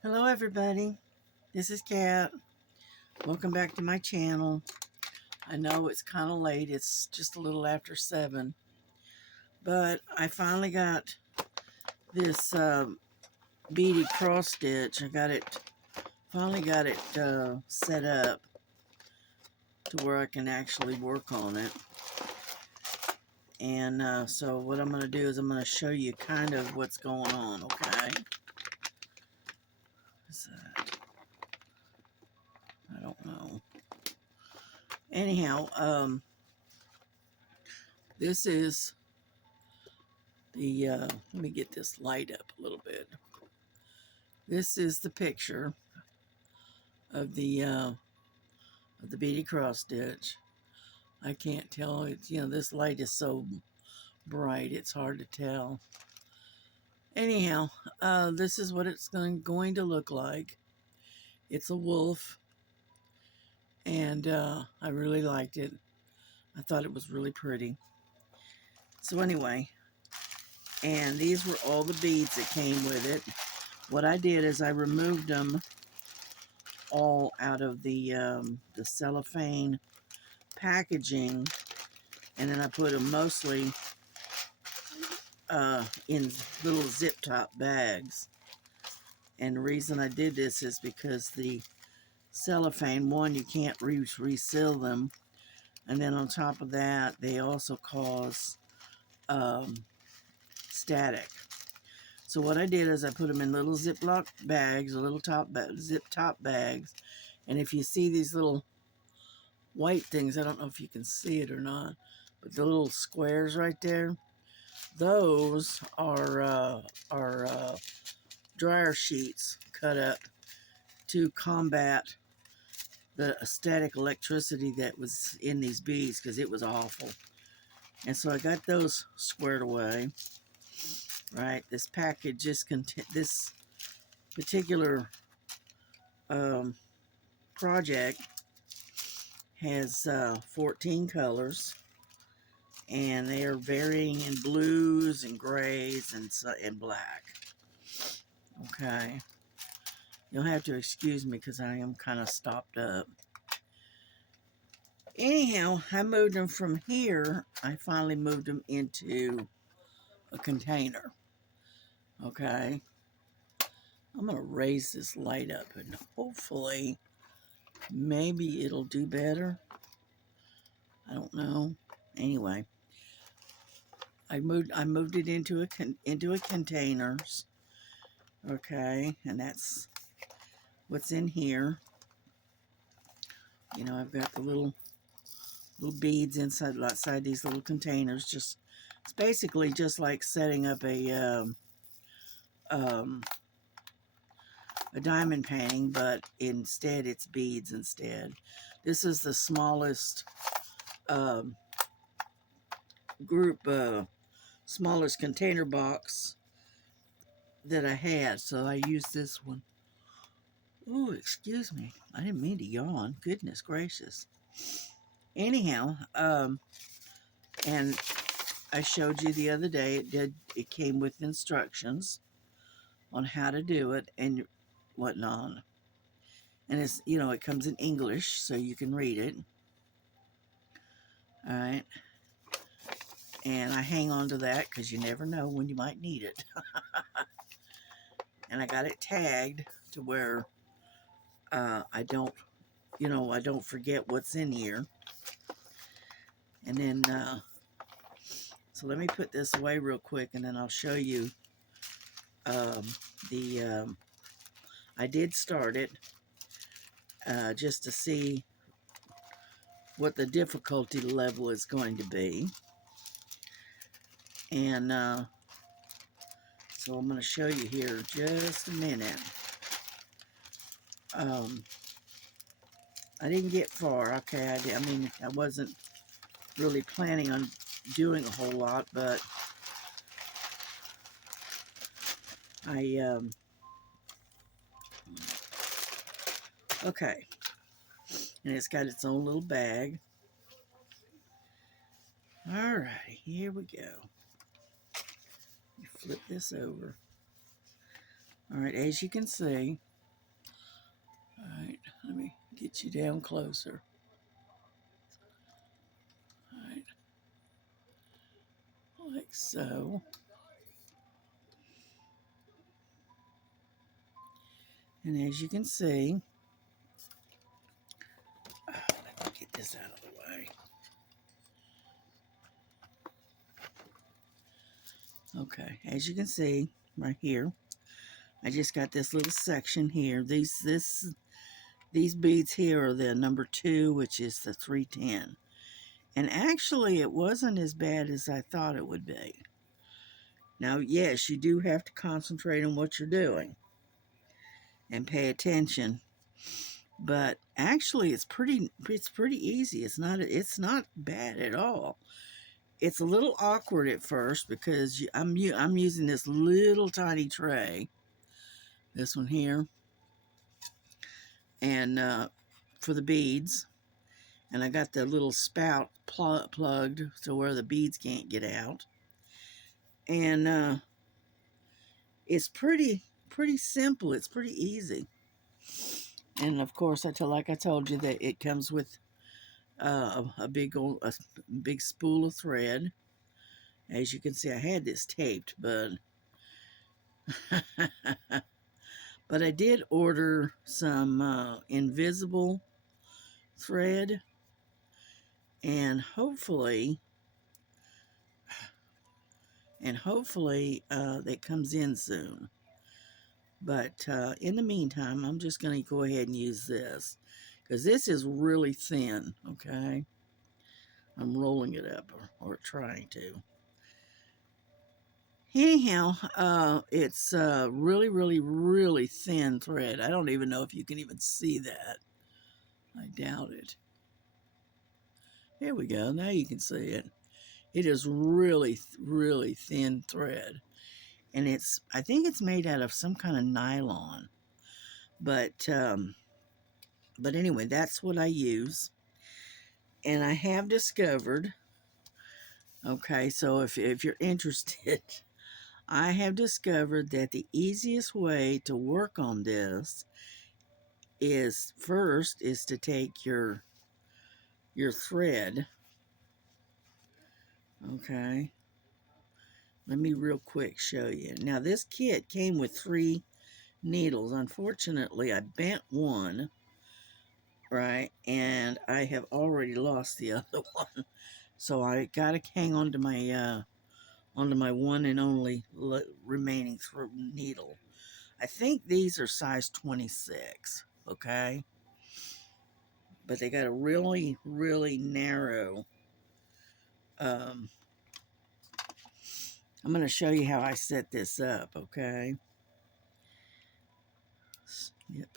Hello everybody, this is Kat. Welcome back to my channel. I know it's kind of late, it's just a little after 7, but I finally got this beaded cross stitch. Finally got it set up to where I can actually work on it. And so what I'm going to do is I'm going to show you kind of what's going on, okay? What's that? I don't know. Anyhow, this is the, let me get this light up a little bit. This is the picture of the beaded cross stitch. I can't tell, it's, this light is so bright, it's hard to tell. Anyhow, this is what it's going to look like. It's a wolf, and I really liked it. I thought it was really pretty. So anyway, and these were all the beads that came with it. What I did is I removed them all out of the cellophane packaging, and then I put them mostly in little zip top bags. And the reason I did this is because the cellophane, one, you can't reseal them, and then on top of that, they also cause static. So what I did is I put them in little Ziploc bags, or little zip top bags, and if you see these little white things, I don't know if you can see it or not, but the little squares right there, those are dryer sheets cut up to combat the static electricity that was in these beads, because it was awful. And so I got those squared away. Right, this package this particular project has 14 colors, and they are varying in blues and grays and black. Okay, you'll have to excuse me because I am kind of stopped up. Anyhow, I moved them from here. I finally moved them into a container. Okay, I'm going to raise this light up and hopefully maybe it'll do better. I don't know. Anyway, I moved it into a containers. Okay, and that's what's in here. I've got the little beads outside these little containers. It's basically just like setting up a diamond painting, but instead it's beads instead. This is the smallest smallest container box that I had, so I used this one. Oh, excuse me. I didn't mean to yawn. Goodness gracious. Anyhow, and I showed you the other day, it came with instructions on how to do it and whatnot. And it comes in English, so you can read it. All right. And I hang on to that because you never know when you might need it. And I got it tagged to where I don't forget what's in here. And then, so let me put this away real quick, and then I'll show you I did start it just to see what the difficulty level is going to be. And so I'm going to show you here just a minute. I didn't get far. Okay, I wasn't really planning on doing a whole lot, but okay. And it's got its own little bag. Alright, here we go. Flip this over. Alright, as you can see, Get you down closer. All right, like so. And as you can see, let me get this out of the way. Okay, as you can see right here, I just got this little section here. These beads here are the number 2, which is the 310. And actually, it wasn't as bad as I thought it would be. Now, yes, you do have to concentrate on what you're doing and pay attention. But actually, it's pretty easy. It's not bad at all. It's a little awkward at first because I'm using this little tiny tray, this one here, and for the beads, and I got the little spout plugged to where the beads can't get out, and it's pretty simple. It's pretty easy, and of course, like I told you that it comes with a big spool of thread. As you can see, I had this taped, but but I did order some invisible thread, and hopefully that comes in soon. But in the meantime, I'm just going to go ahead and use this because this is really thin. Okay, I'm rolling it up or trying to. Anyhow, it's really thin thread. I don't even know if you can even see that. I doubt it. Here we go. Now you can see it. It is really thin thread. And I think it's made out of some kind of nylon. But anyway, that's what I use. And I have discovered, okay, so if you're interested, I have discovered that the easiest way to work on this is to take your thread. Okay, let me real quick show you. Now this kit came with 3 needles. Unfortunately, I bent one, right, and I have already lost the other one. So I gotta hang on to my one and only remaining needle. I think these are size 26, okay? But they got a really narrow, I'm going to show you how I set this up, okay? Yep.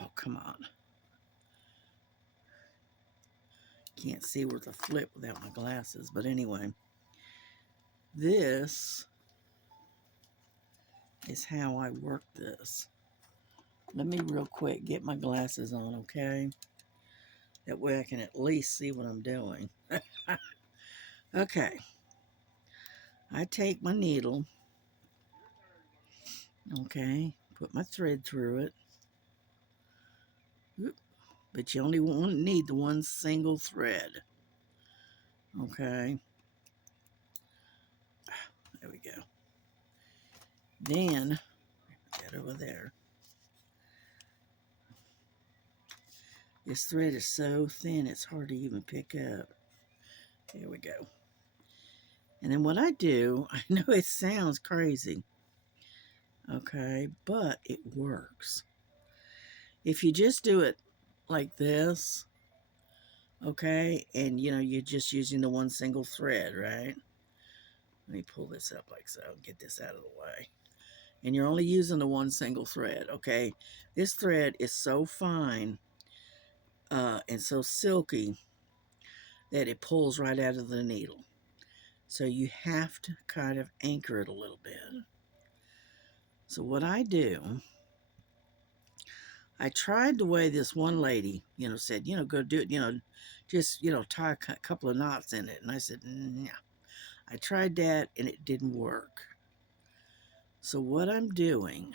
Oh, come on. Can't see where to flip without my glasses, but anyway. This is how I work this. Let me real quick get my glasses on, okay? That way I can at least see what I'm doing. Okay. I take my needle, okay, put my thread through it. Oop. But you only need the one single thread. Okay. There we go. Then, get over there. This thread is so thin, it's hard to even pick up. There we go. And then what I do, I know it sounds crazy, okay, but it works. If you just do it like this, okay, and you're just using the one single thread, right? Let me pull this up like so, get this out of the way. And you're only using the one single thread, okay? This thread is so fine and so silky that it pulls right out of the needle. So you have to kind of anchor it a little bit. So what I do, I tried the way this one lady, said, go do it, just, tie a couple of knots in it. And I said, nah. I tried that and it didn't work. So what I'm doing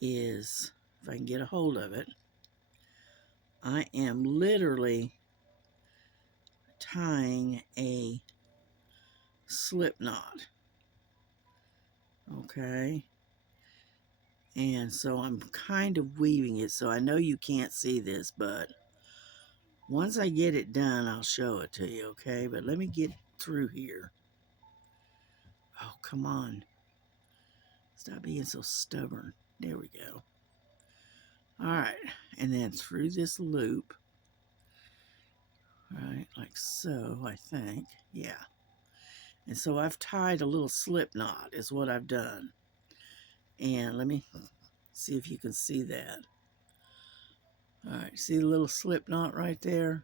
is if I can get a hold of it, I am literally tying a slip knot. Okay. And so I'm kind of weaving it, so I know you can't see this, but once I get it done, I'll show it to you, okay? But let me get through here. Oh, come on. Stop being so stubborn. There we go. All right, and then through this loop, right, like so, I think. Yeah. And so I've tied a little slip knot is what I've done. And let me see if you can see that. All right, see the little slip knot right there?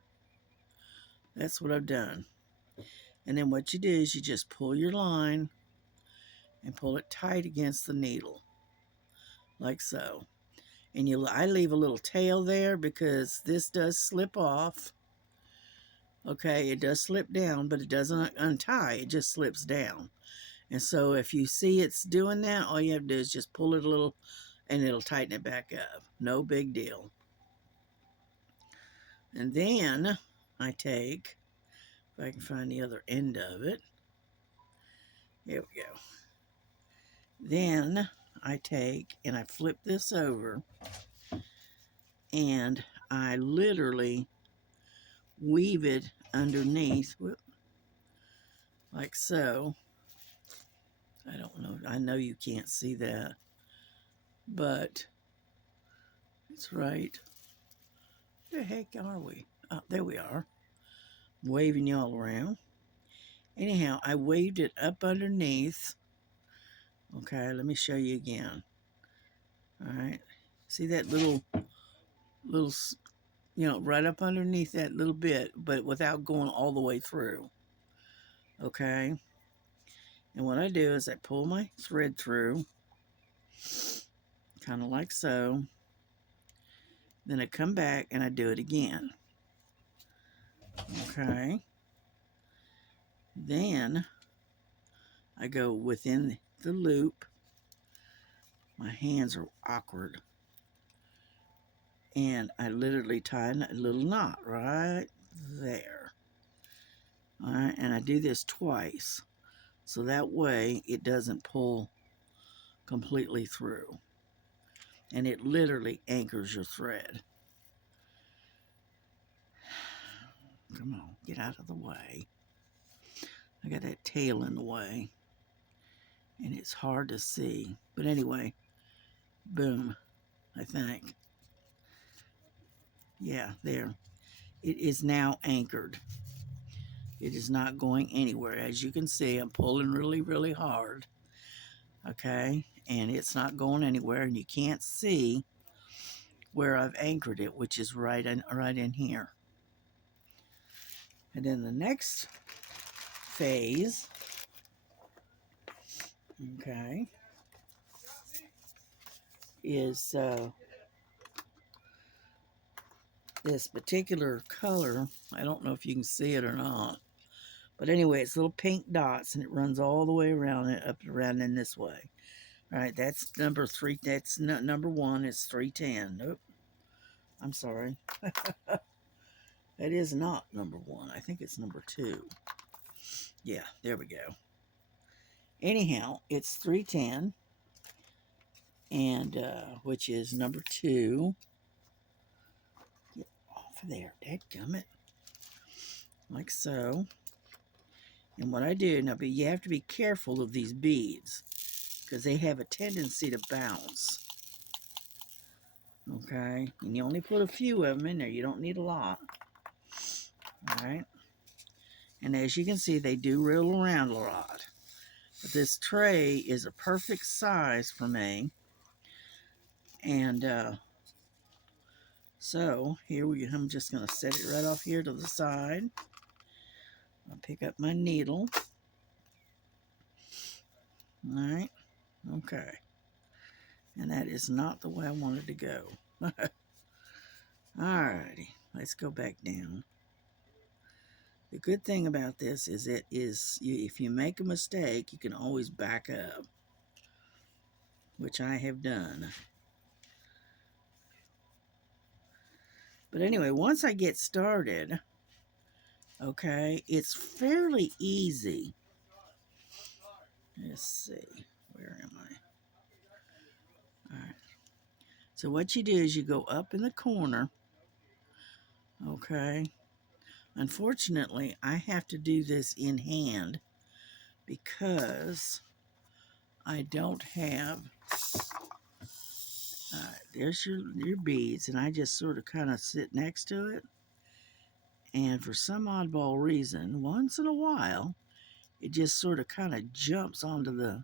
That's what I've done. And then what you do is you just pull your line and pull it tight against the needle, like so. And I leave a little tail there because this does slip off. Okay, it does slip down, but it doesn't untie, it just slips down. And so if you see it's doing that, all you have to do is just pull it a little and it'll tighten it back up. No big deal. And then I take, if I can find the other end of it, here we go. Then I take and I flip this over and I literally weave it underneath, like so. I don't know, I know you can't see that, but it's right. Where the heck are we? Oh, there we are. Waving you all around. Anyhow, I waved it up underneath. Okay, let me show you again. All right, see that little, you know, right up underneath that little bit, but without going all the way through. Okay, and what I do is I pull my thread through, kind of like so. Then I come back and I do it again. Okay. Then I go within the loop. My hands are awkward. And I literally tie a little knot right there. All right, and I do this twice. So that way it doesn't pull completely through. And it literally anchors your thread. Come on, get out of the way. I got that tail in the way. And it's hard to see. But anyway, boom, I think. Yeah, there. It is now anchored. It is not going anywhere. As you can see, I'm pulling really, really hard. Okay, and it's not going anywhere, and you can't see where I've anchored it, which is right in here. And then the next phase, okay, is this particular color. I don't know if you can see it or not, but anyway, it's little pink dots, and it runs all the way around it, up around in this way. All right, that's number 3. That's number 1. It's 310. Nope, I'm sorry. That is not number 1. I think it's number 2. Yeah, there we go. Anyhow, it's 310, and which is number 2. Get off of there, dadgummit. Like so. And what I do now, but you have to be careful of these beads because they have a tendency to bounce. Okay, and you only put a few of them in there. You don't need a lot. All right. And as you can see, they do roll around a lot. But this tray is a perfect size for me. And so here I'm just going to set it right off here to the side. I'll pick up my needle. All right. Okay. And that is not the way I wanted to go. Alrighty. Let's go back down. The good thing about this is if you make a mistake, you can always back up, which I have done. But anyway, once I get started, okay, it's fairly easy. Let's see, where am I? All right. So what you do is you go up in the corner, okay? Unfortunately, I have to do this in hand because I don't have, there's your beads, and I just sort of kind of sit next to it. And for some oddball reason, once in a while, it just sort of kind of jumps onto the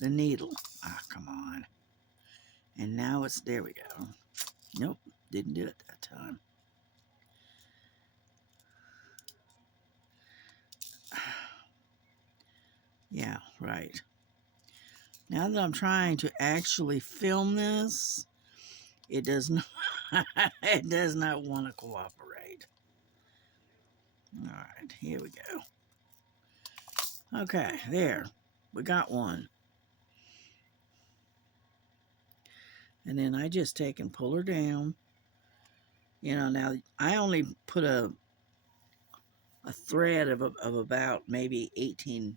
needle. Ah, come on. And now it's, there we go. Nope, didn't do it that time. Yeah, right. Now that I'm trying to actually film this, it does not it does not want to cooperate. All right, here we go. Okay, there. We got one. And then I just take and pull her down. You know, now I only put a thread of about maybe 18,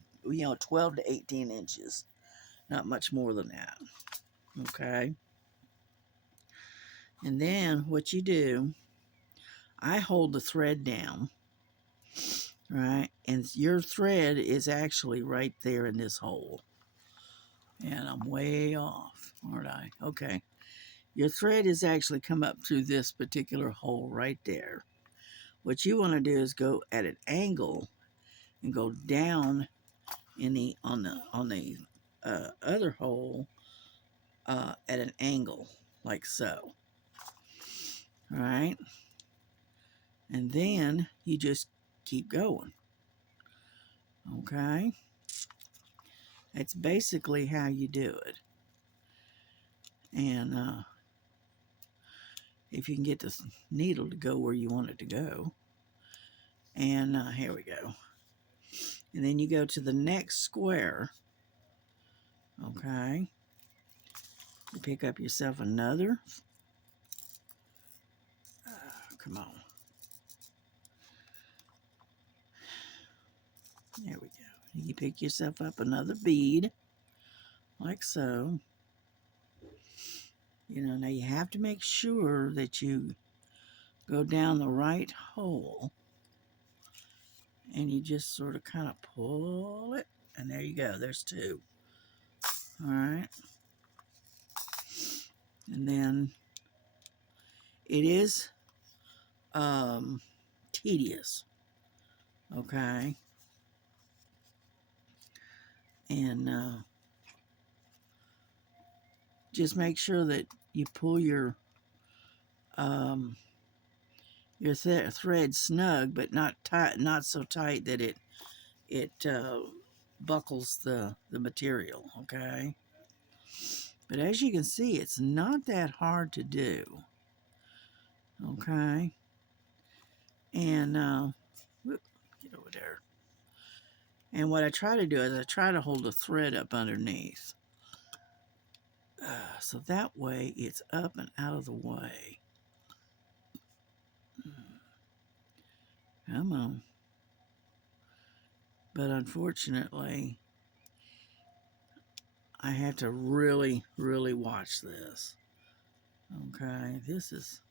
12 to 18 inches. Not much more than that. Okay. And then what you do, I hold the thread down, right? And your thread is actually right there in this hole. And I'm way off, aren't I? Okay. Your thread is actually come up through this particular hole right there. What you want to do is go at an angle and go down in the on the other hole at an angle like so. All right. And then you just keep going. Okay. That's basically how you do it. And if you can get the needle to go where you want it to go. And here we go. And then you go to the next square. Okay. You pick up yourself another. Come on. There we go. You pick yourself up another bead, like so. You know, now you have to make sure that you go down the right hole. And you just sort of kind of pull it. And there you go. There's two. All right. And then it is tedious. Okay. And just make sure that you pull your thread snug, but not tight, not so tight that it buckles the material. Okay. But as you can see, it's not that hard to do. Okay. And whoop, get over there. And what I try to do is I try to hold the thread up underneath. So that way it's up and out of the way. Come on. But unfortunately, I have to really, really watch this. Okay, this is,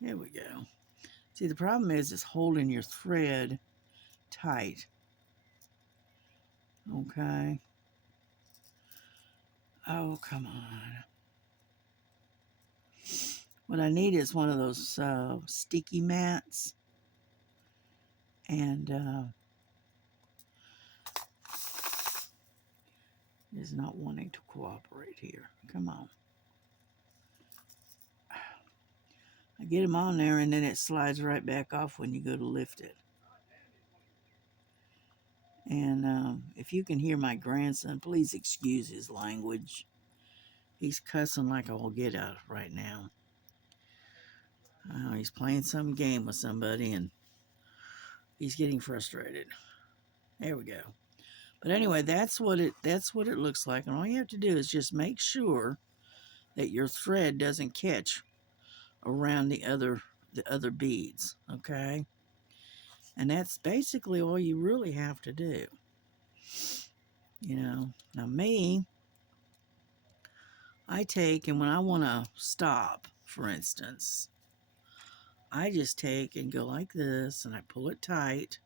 here we go. See, the problem is it's holding your thread tight. Okay. Oh, come on. What I need is one of those sticky mats. And is not wanting to cooperate here. Come on. I get them on there and then it slides right back off when you go to lift it. And if you can hear my grandson, please excuse his language. He's cussing like I will get out right now. He's playing some game with somebody and he's getting frustrated. There we go. But anyway, that's what it looks like. And all you have to do is just make sure that your thread doesn't catch around the other the other beads, okay? And that's basically all you really have to do. You know, now me, I take, and when I want to stop, for instance, I just take and go like this, and I pull it tight,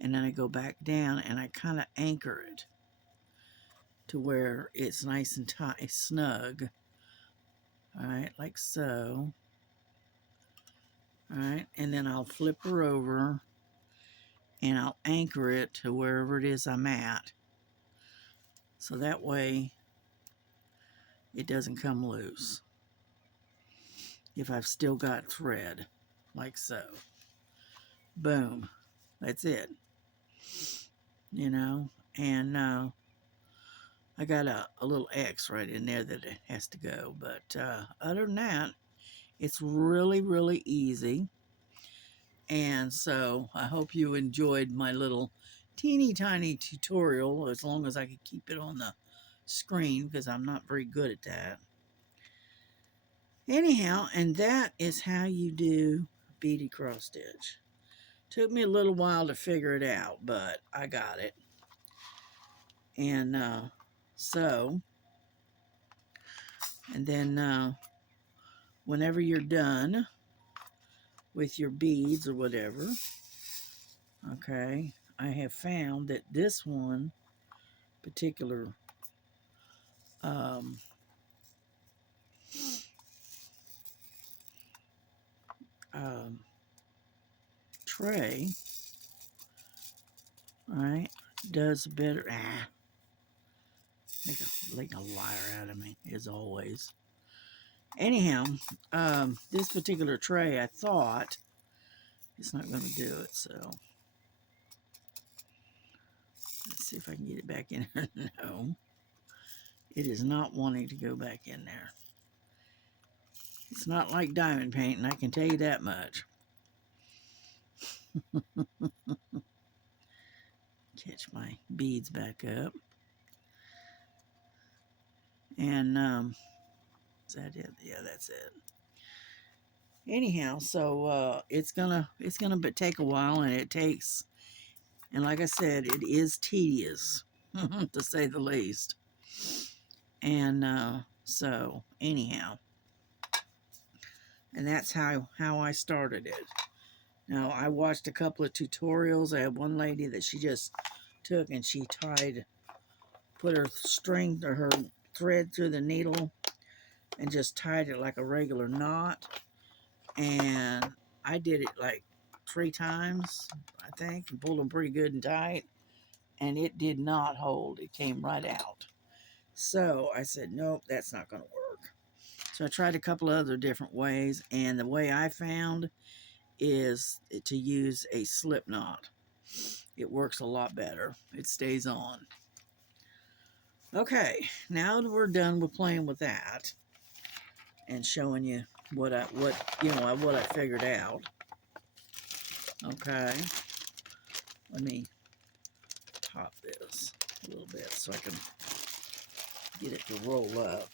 and then I go back down, and I kind of anchor it to where it's nice and tight, snug. All right, like so. All right, and then I'll flip her over, and I'll anchor it to wherever it is I'm at. So that way, it doesn't come loose. If I've still got thread, like so. Boom. That's it. You know, and I got a little X right in there that it has to go. But other than that, it's really, really easy. And so I hope you enjoyed my little teeny tiny tutorial, as long as I could keep it on the screen, because I'm not very good at that. Anyhow, and that is how you do beaded cross stitch. Took me a little while to figure it out, but I got it. And and then whenever you're done with your beads or whatever, okay, I have found that this one particular tray, all right, does better. Make a liar out of me, as always. Anyhow, this particular tray, I thought it's not going to do it, so let's see if I can get it back in here. No, it is not wanting to go back in there. It's not like diamond painting, I can tell you that much. Catch my beads back up. And is that it? Yeah, that's it. Anyhow, so it's gonna take a while, and it takes, and like I said, it is tedious to say the least. And so anyhow, and that's how I started it. Now, I watched a couple of tutorials. I had one lady that she just took and she put her string or her thread through the needle and just tied it like a regular knot. And I did it like 3 times, I think, and pulled them pretty good and tight. And it did not hold. It came right out. So I said, nope, that's not going to work. So I tried a couple of other different ways, and the way I found is to use a slip knot. It works a lot better. It stays on. Okay, now that we're done with playing with that and showing you what I figured out. Okay, let me top this a little bit so I can get it to roll up.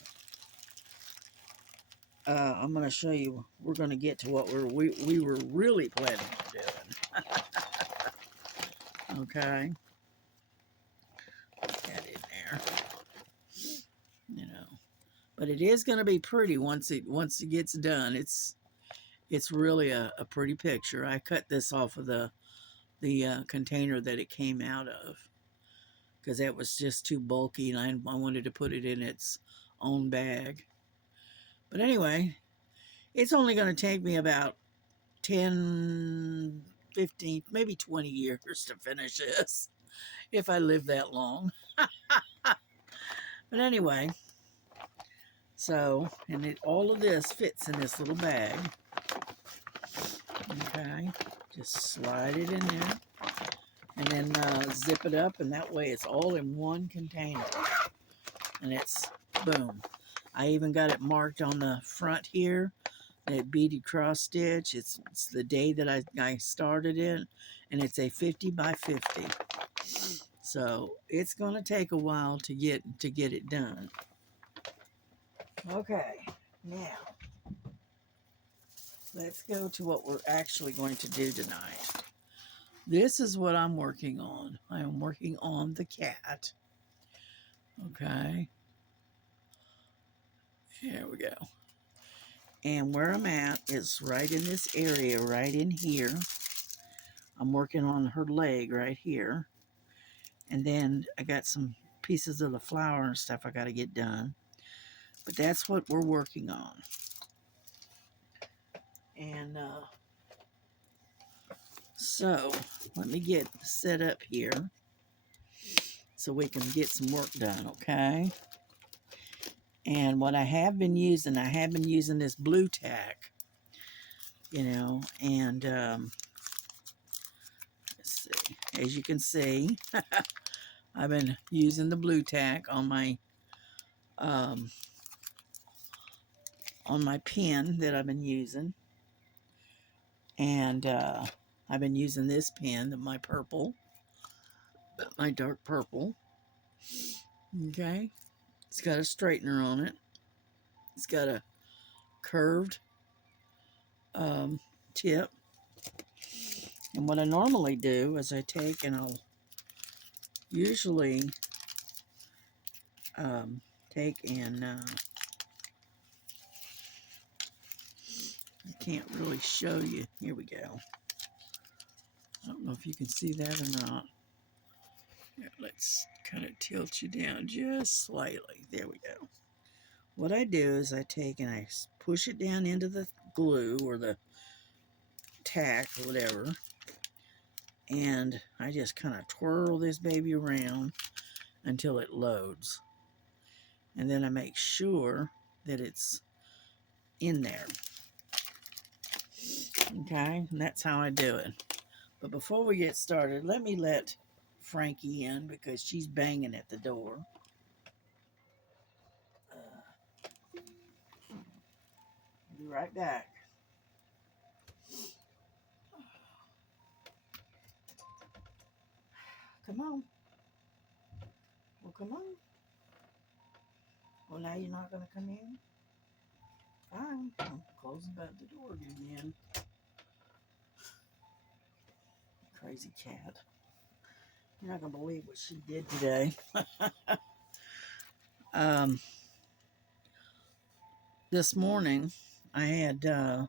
I'm going to show you. We're going to get to what we were really planning on doing. Okay, put that in there. You know, but it is going to be pretty once it gets done. It's really a pretty picture. I cut this off of the container that it came out of, because that was just too bulky, and I wanted to put it in its own bag. But anyway, it's only going to take me about 10, 15, maybe 20 years to finish this, if I live that long. But anyway, so, and all of this fits in this little bag. Okay, just slide it in there, and then zip it up, and that way it's all in one container. And it's boom. I even got it marked on the front here, that beaded cross stitch. It's the day that I started it, and it's a 50 by 50. So it's going to take a while to get it done. Okay, now let's go to what we're actually going to do tonight. This is what I'm working on. I am working on the cat. Okay. Here we go. And where I'm at is right in this area, right in here. I'm working on her leg right here. And then I got some pieces of the flower and stuff I got to get done. But that's what we're working on. And so let me get set up here so we can get some work done, okay? And what I have been using this blue tack, you know, and let's see, as you can see, I've been using the blue tack on my pen that I've been using, and I've been using this pen, my purple, my dark purple. Okay, it's got a straightener on it. It's got a curved tip. And what I normally do is I take and I'll usually take and I can't really show you. Here we go. I don't know if you can see that or not. Here, let's kind of tilt you down just slightly. There we go. What I do is I take and I push it down into the glue or the tack or whatever, and I just kind of twirl this baby around until it loads. And then I make sure that it's in there. Okay, and that's how I do it. But before we get started, let me let Frankie in because she's banging at the door. I'll be right back. Come on. Well, come on. Well, now you're not going to come in? Fine. I'm closing back the door again. Crazy cat. You're not going to believe what she did today. This morning, I had the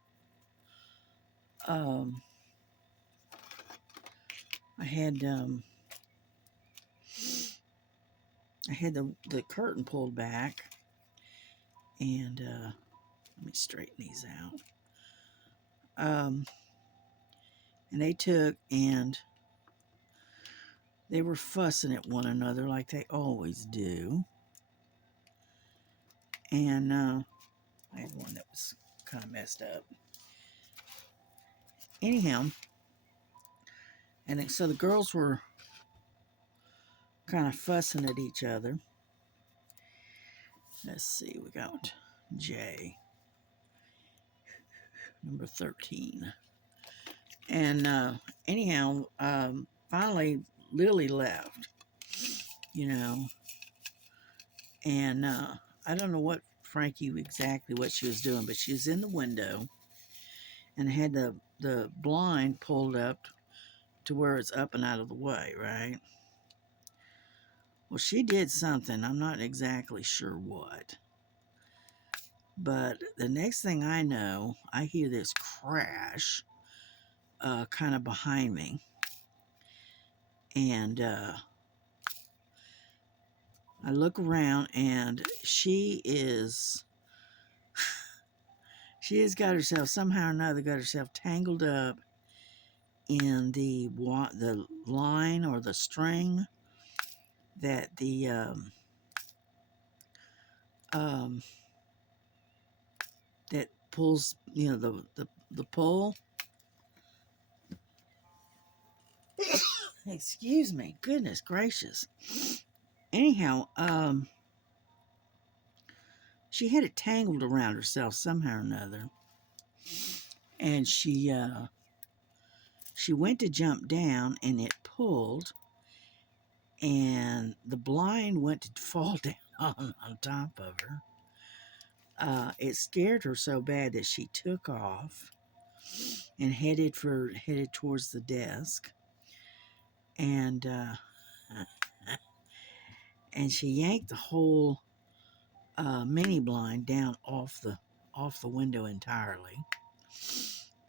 curtain pulled back, and let me straighten these out. And they took and they were fussing at one another like they always do. And I had one that was kind of messed up. Anyhow, and so the girls were kind of fussing at each other. Let's see, we got Jay, number 13. And anyhow, finally Lily left, you know, and I don't know what exactly what she was doing, but she was in the window and had the blind pulled up to where it's up and out of the way, right? Well, she did something. I'm not exactly sure what. But the next thing I know, I hear this crash kind of behind me. And I look around and she has got herself, somehow or another, got herself tangled up in the line or the string that that pulls, you know, the pole. Excuse me, goodness gracious. Anyhow, she had it tangled around herself somehow or another, and she went to jump down, and it pulled, and the blind went to fall down on top of her. It scared her so bad that she took off, and headed towards the desk, and and she yanked the whole mini blind down off the window entirely.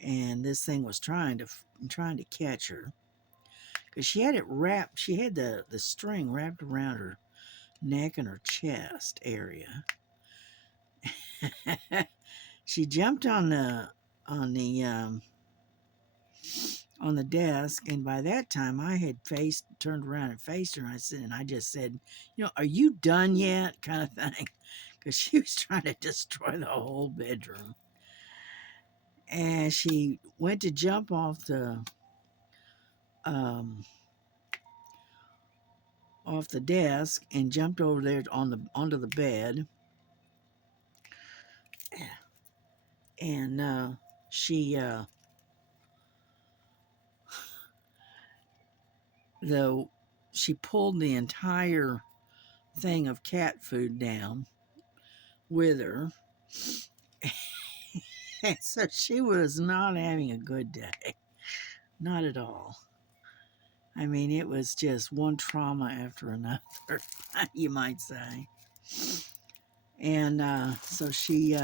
And this thing was trying to catch her, because she had it wrapped. She had the string wrapped around her neck and her chest area. She jumped on the desk, and by that time I had turned around and faced her, and I just said, "Are you done yet?" kind of thing, because she was trying to destroy the whole bedroom. And she went to jump off the desk and jumped over there onto the bed, and she pulled the entire thing of cat food down with her. So she was not having a good day. Not at all. I mean, it was just one trauma after another, you might say. And so she,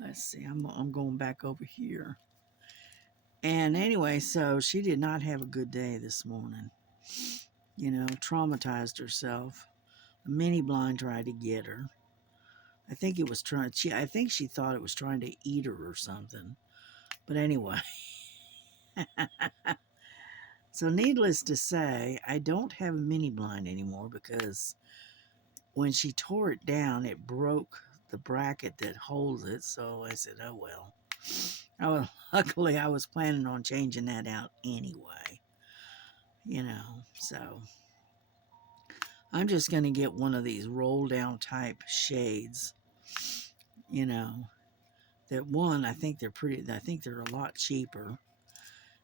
let's see, I'm going back over here. And anyway, so she did not have a good day this morning. Traumatized herself. The mini blind tried to get her. I think she thought it was trying to eat her or something. But anyway. So needless to say, I don't have a mini blind anymore, because when she tore it down, it broke the bracket that holds it. So I said, oh well. Luckily, I was planning on changing that out anyway. So I'm just going to get one of these roll down type shades. That one, I think they're a lot cheaper.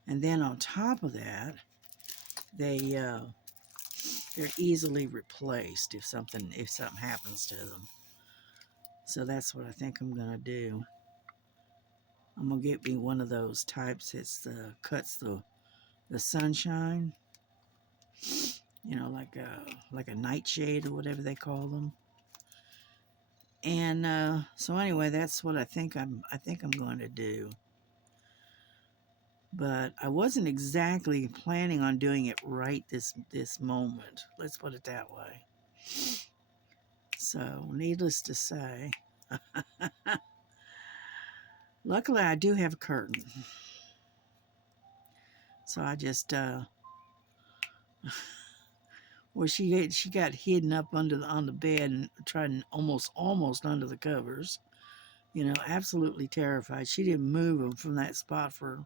And then on top of that, they're easily replaced if something happens to them. So that's what I think I'm gonna do. I'm gonna get me one of those types. It's cuts the sunshine. Like a nightshade or whatever they call them. And so anyway, that's what I think I'm going to do. But I wasn't exactly planning on doing it right this moment. Let's put it that way. So, needless to say, luckily I do have a curtain. So I just well, she got hidden up on the bed and tried almost under the covers. Absolutely terrified. She didn't move them from that spot for,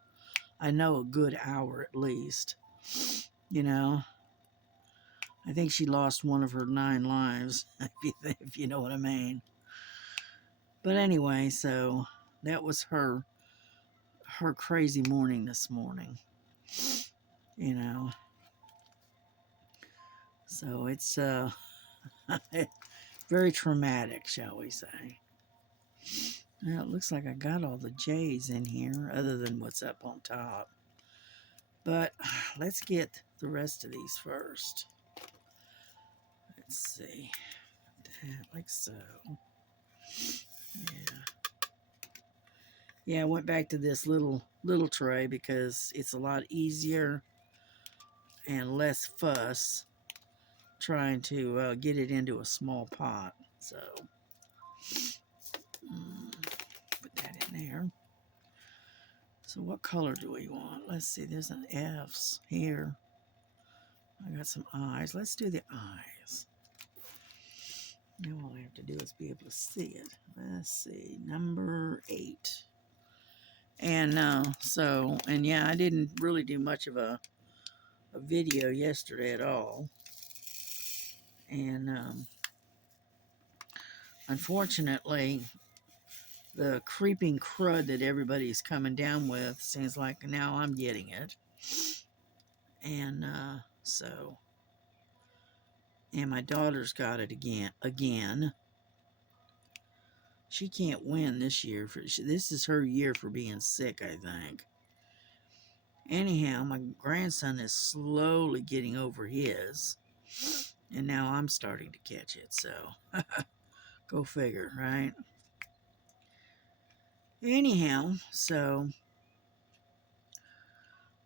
I know, a good hour at least. I think she lost one of her 9 lives, if you know what I mean. But anyway, so that was her crazy morning this morning. So it's very traumatic, shall we say. Well, it looks like I got all the J's in here, other than what's up on top. But let's get the rest of these first. Let's see. Like so. Yeah, I went back to this little tray because it's a lot easier and less fuss trying to get it into a small pot. So put that in there. So what color do we want? Let's see, there's an F's here. I got some eyes. Let's do the eyes. Now all I have to do is be able to see it. Let's see, number 8. And yeah, I didn't really do much of a video yesterday at all. And unfortunately, the creeping crud that everybody's coming down with seems like now I'm getting it. And and my daughter's got it again. She can't win this year. This is her year for being sick, I think. Anyhow, my grandson is slowly getting over his. And now I'm starting to catch it, so go figure, right? Anyhow, so,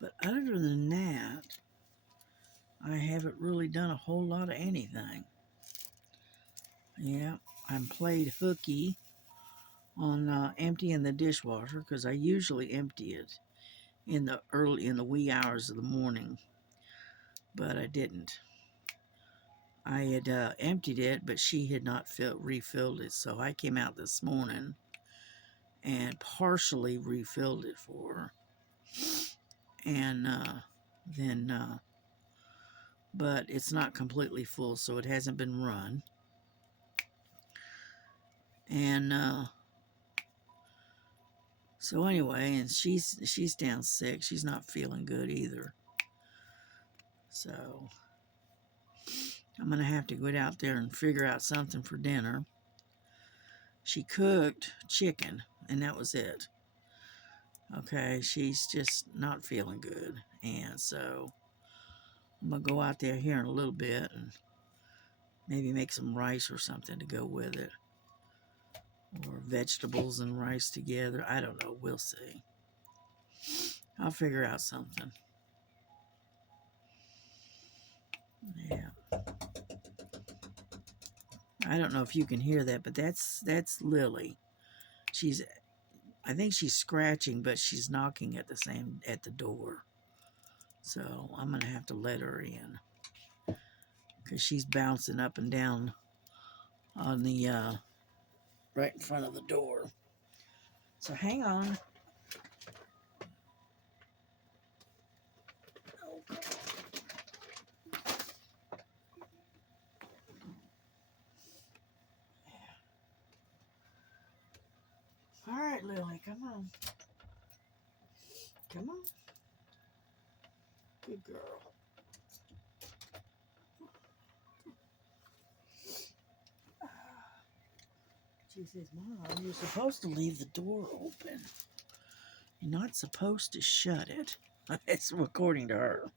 but other than that, I haven't really done a whole lot of anything. Yeah, I played hooky on emptying the dishwasher because I usually empty it in the wee hours of the morning, but I didn't. I had emptied it, but she had not refilled it, so I came out this morning and partially refilled it for her. And then, but it's not completely full, so it hasn't been run. And so anyway, and she's down sick. She's not feeling good either. So I'm gonna have to go out there and figure out something for dinner. She cooked chicken, and that was it. Okay, she's just not feeling good, and so I'm gonna go out there here in a little bit and maybe make some rice or something to go with it, or vegetables and rice together. I don't know. We'll see. I'll figure out something. Yeah. I don't know if you can hear that, but that's Lily. I think she's scratching, but she's knocking at the door. So I'm gonna have to let her in because she's bouncing up and down on the right in front of the door. So hang on. All right, Lily, come on. Come on. Good girl. She says, Mom, you're supposed to leave the door open. You're not supposed to shut it. It's according to her.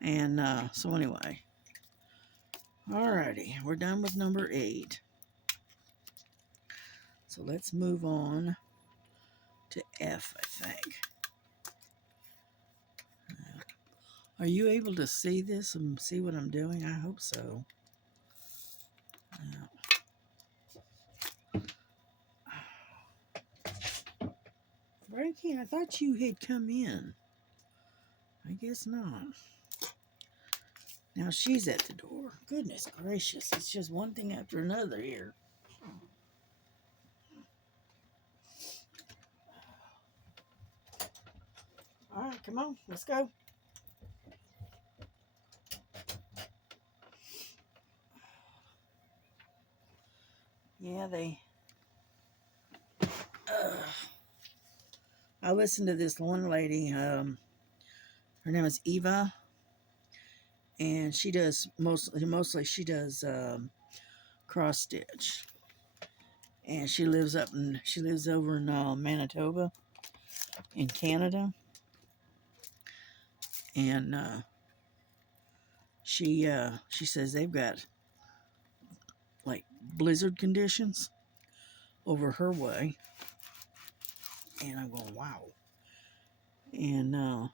And so anyway. Alrighty, we're done with number 8. So let's move on to F, I think. Are you able to see this and see what I'm doing? I hope so. Frankie, I thought you had come in. I guess not. Now she's at the door. Goodness gracious, it's just one thing after another here. All right, come on, let's go. Yeah, I listened to this one lady. Her name is Eva, and she does mostly she does cross stitch, and she lives over in Manitoba, in Canada, and she says they've got like blizzard conditions over her way, and I'm going, wow. And now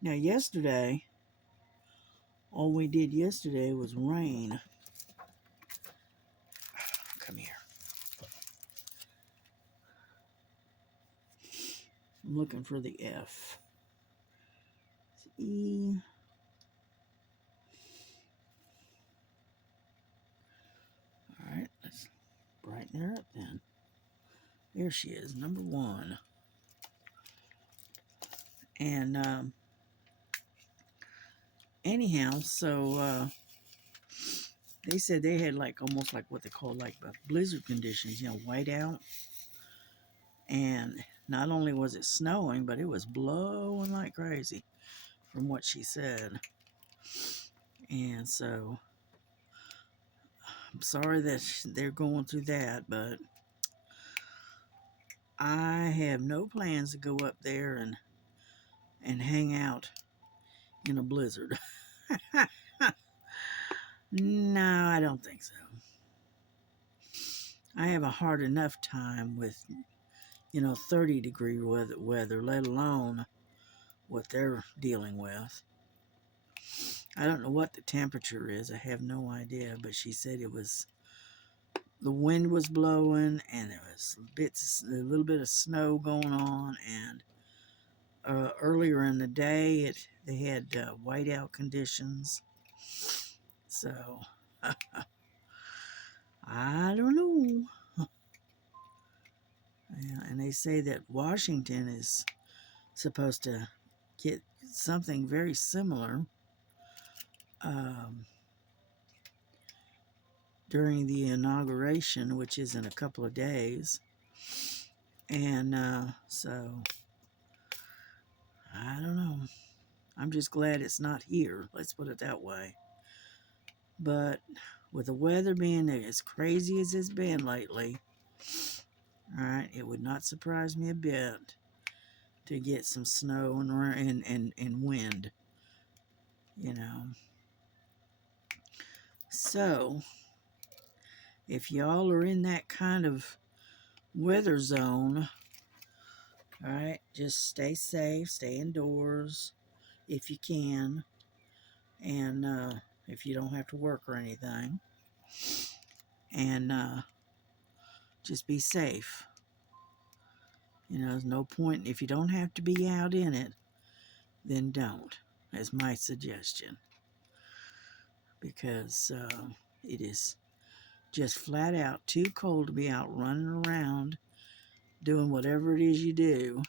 yesterday, all we did yesterday was rain. Come here. I'm looking for the F. It's E. All right, let's brighten her up then. There she is, number 1. And anyhow, so they said they had like almost like what they call like blizzard conditions, whiteout. And not only was it snowing, but it was blowing like crazy, from what she said. And so I'm sorry that they're going through that, but I have no plans to go up there and hang out in a blizzard. No, I don't think so. I have a hard enough time with, 30-degree weather, let alone what they're dealing with. I don't know what the temperature is. I have no idea, but she said the wind was blowing and there was a little bit of snow going on, and earlier in the day they had whiteout conditions. So I don't know. Yeah, and they say that Washington is supposed to get something very similar during the inauguration, which is in a couple of days. And so I don't know. I'm just glad it's not here. Let's put it that way. But with the weather being as crazy as it's been lately, all right, it would not surprise me a bit to get some snow and wind, you know. So, if y'all are in that kind of weather zone, all right, just stay safe, stay indoors if you can, and if you don't have to work or anything, and just be safe. There's no point. If you don't have to be out in it, then don't. That's my suggestion. Because it is just flat out too cold to be out running around doing whatever it is you do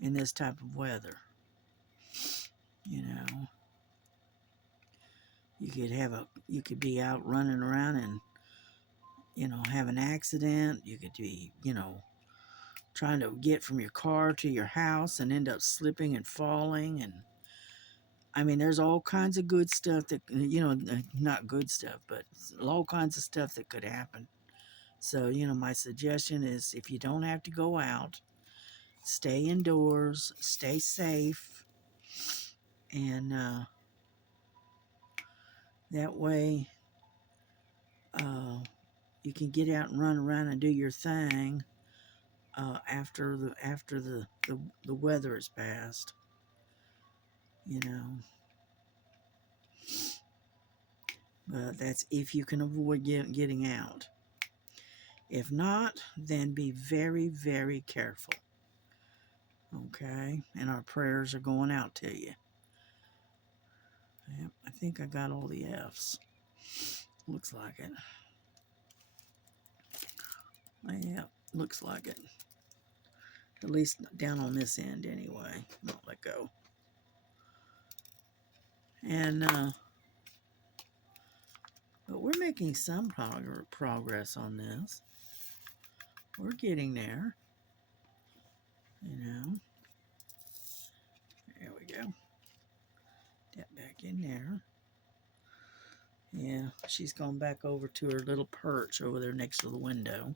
in this type of weather. You could be out running around and have an accident. You could be trying to get from your car to your house and end up slipping and falling. And I mean, there's all kinds of good stuff that, not good stuff, but all kinds of stuff that could happen. So, my suggestion is if you don't have to go out, stay indoors, stay safe, and that way you can get out and run around and do your thing after the weather is passed. But that's if you can avoid getting out. If not, then be very, very careful. Okay? And our prayers are going out to you. Yep, I think I got all the F's. Looks like it. Yeah, looks like it. At least down on this end anyway. Don't let go. And, but we're making some progress on this. We're getting there. There we go. That back in there. Yeah, she's gone back over to her little perch over there next to the window,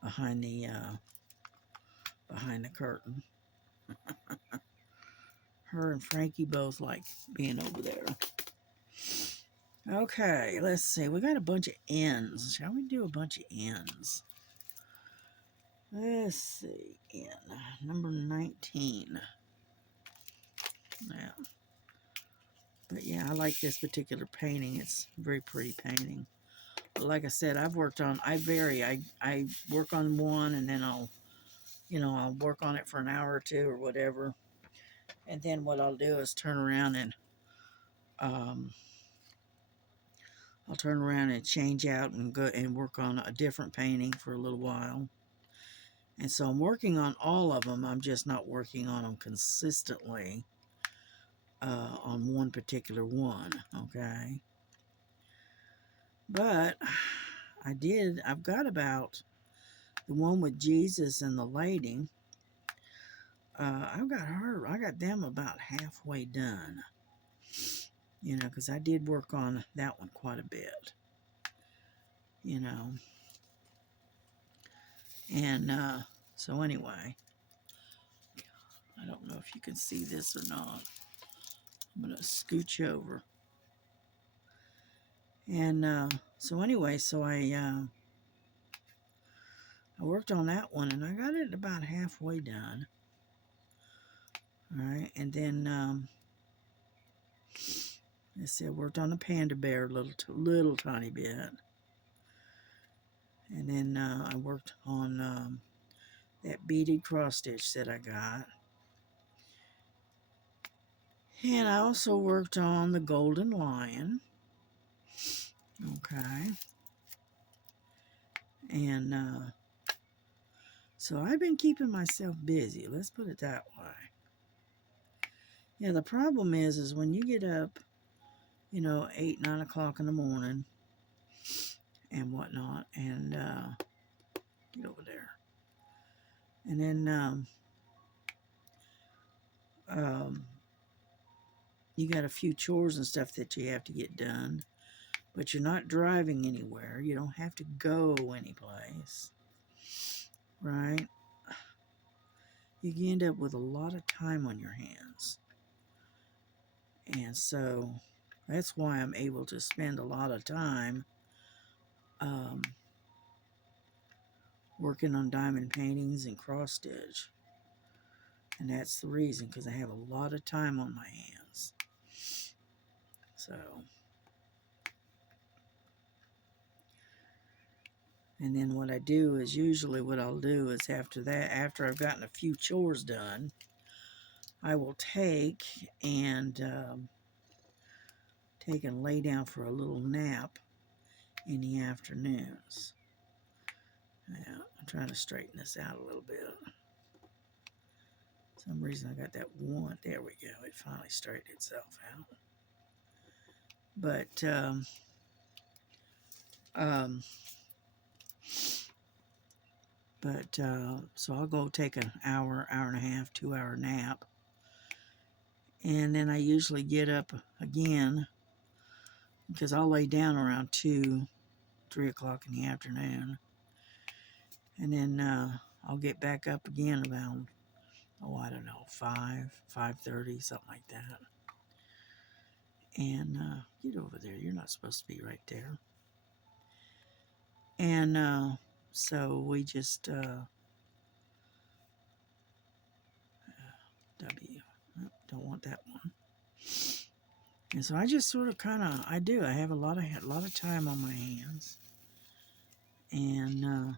behind the curtain. Her and Frankie both like being over there. Okay, let's see. We got a bunch of ends. Shall we do a bunch of ends? Let's see. N number 19. Yeah. But yeah, I like this particular painting. It's a very pretty painting. But like I said, I vary. I work on one and then I'll work on it for an hour or two or whatever. And then what I'll do is turn around and I'll turn around and change out and go and work on a different painting for a little while. And so I'm working on all of them. I'm just not working on them consistently on one particular one, okay? But I've got about the one with Jesus and the lady. I got them about halfway done. Because I did work on that one quite a bit. you know. And so anyway, I don't know if you can see this or not. I'm going to scooch over. And so anyway, so I worked on that one, and I got it about halfway done. All right, and then I said worked on the panda bear a little tiny bit, and then I worked on that beaded cross stitch that I got, and I also worked on the golden lion. Okay, and so I've been keeping myself busy. Let's put it that way. Yeah, the problem is when you get up, 8, 9 o'clock in the morning and whatnot, and get over there. And then you got a few chores and stuff that you have to get done, but you're not driving anywhere. You don't have to go anyplace, right? You can end up with a lot of time on your hands. And so that's why I'm able to spend a lot of time working on diamond paintings and cross stitch. And that's the reason, because I have a lot of time on my hands. So, and then what I do is usually what I'll do is after that, after I've gotten a few chores done, I will take and lay down for a little nap in the afternoons. Yeah, I'm trying to straighten this out a little bit. For some reason I got that one. There we go. It finally straightened itself out. But so I'll go take an hour, hour and a half, 2-hour nap. And then I usually get up again, because I'll lay down around 2, 3 o'clock in the afternoon. And then I'll get back up again about, I don't know, 5:30, something like that. And get over there. You're not supposed to be right there. And so we just, don't want that one. And so I just sort of I have a lot of time on my hands. And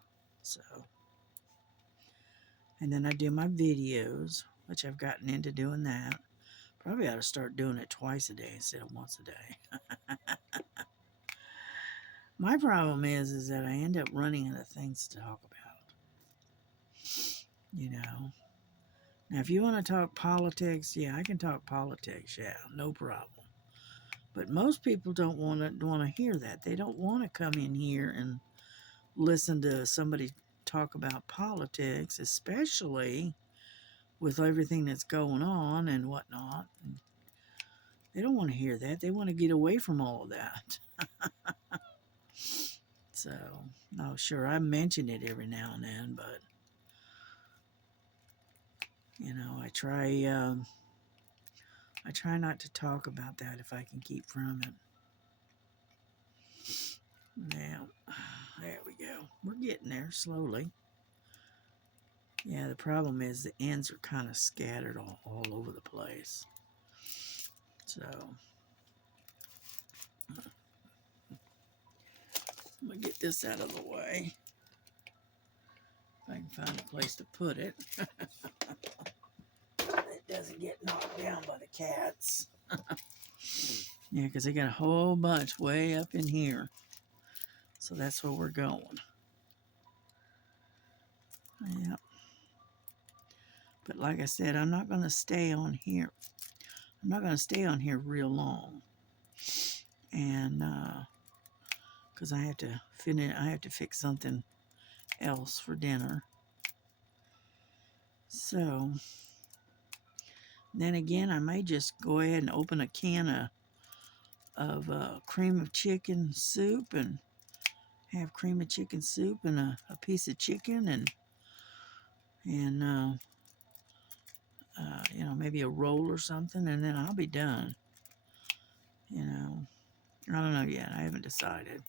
and then I do my videos, which I've gotten into doing that. Probably ought to start doing it twice a day instead of once a day. My problem is that I end up running out of things to talk about. Now if you want to talk politics, yeah, I can talk politics, yeah, no problem. But most people don't want to hear that. They don't want to come in here and listen to somebody talk about politics, especially with everything that's going on and whatnot. They don't want to hear that. They want to get away from all of that. So, no, sure, I mention it every now and then, but I try not to talk about that if I can keep from it. Now, there we go. We're getting there slowly. Yeah, the problem is the ends are kind of scattered all over the place. So, I'm going to get this out of the way. If I can find a place to put it. It doesn't get knocked down by the cats. Yeah, because they got a whole bunch way up in here. So that's where we're going. Yeah. But like I said, I'm not going to stay on here. I'm not going to stay on here real long. And because I have to fix something else for dinner. So then again, I may just go ahead and open a can of cream of chicken soup and have cream of chicken soup and a piece of chicken and you know, maybe a roll or something, and then I'll be done. You know, I don't know yet. I haven't decided.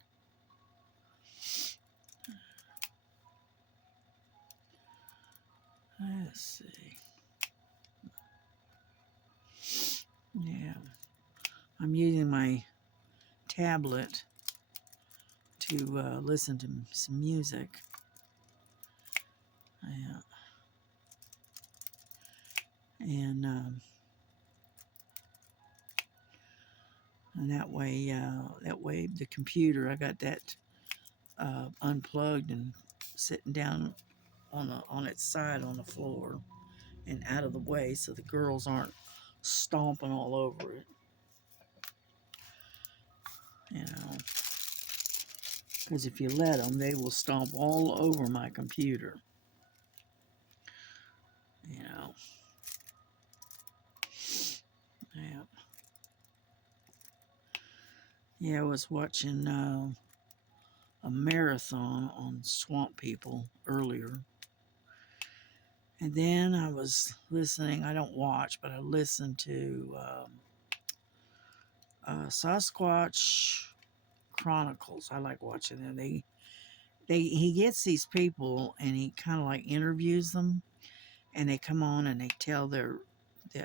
Let's see. Yeah, I'm using my tablet to listen to some music. Yeah, and that way the computer, I got that unplugged and sitting down on its side on the floor and out of the way so the girls aren't stomping all over it. You know, because if you let them, they will stomp all over my computer. You know, yeah. Yeah, I was watching a marathon on Swamp People earlier. And then I was listening, I don't watch, but I listen to Sasquatch Chronicles. I like watching them. He gets these people and he kind of like interviews them, and they come on and they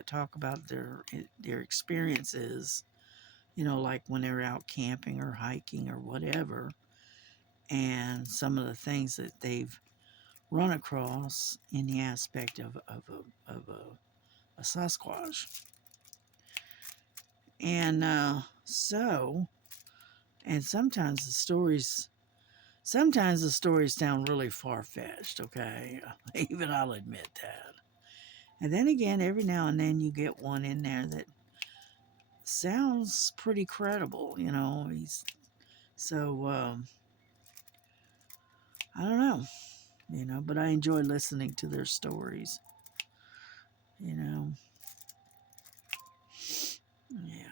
talk about their experiences, you know, like when they're out camping or hiking or whatever, and some of the things that they've run across in the aspect of a Sasquatch. And and sometimes the stories sound really far-fetched, okay? Even I'll admit that. And then again, every now and then you get one in there that sounds pretty credible, you know. I don't know, you know, but I enjoy listening to their stories, you know. Yeah.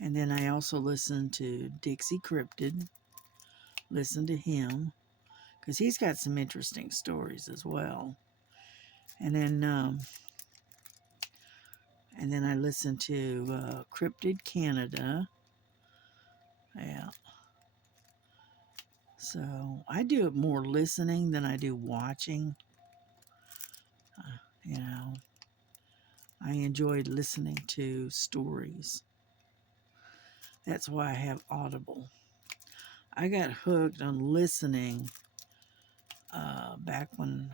And then I also listen to Dixie Cryptid, listen to him, because he's got some interesting stories as well. And then I listen to Cryptid Canada. Yeah. So I do it more listening than I do watching. You know, I enjoyed listening to stories. That's why I have Audible. I got hooked on listening back when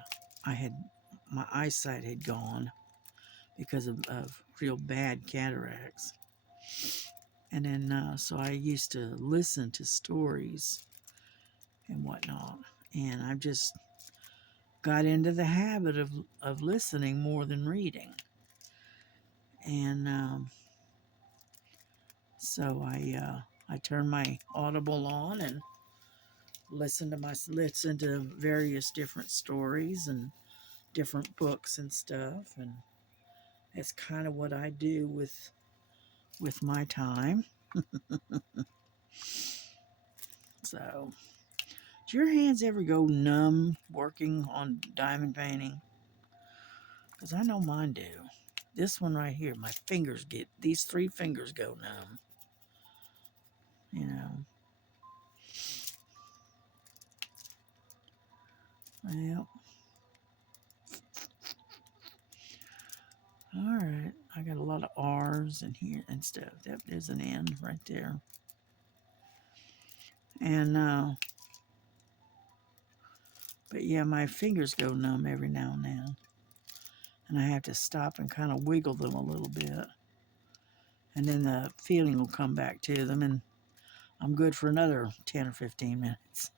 my eyesight had gone because of real bad cataracts. And then, so I used to listen to stories and whatnot. And I've just got into the habit of listening more than reading. And so I turn my Audible on and listen to various different stories and different books and stuff. And that's kind of what I do with my time. So, do your hands ever go numb working on diamond painting? Because I know mine do. This one right here, these 3 fingers go numb. You know. Well, all right. I got a lot of R's in here and stuff. There's an N right there. And, but yeah, my fingers go numb every now and then. And I have to stop and kind of wiggle them a little bit. And then the feeling will come back to them, and I'm good for another 10 or 15 minutes.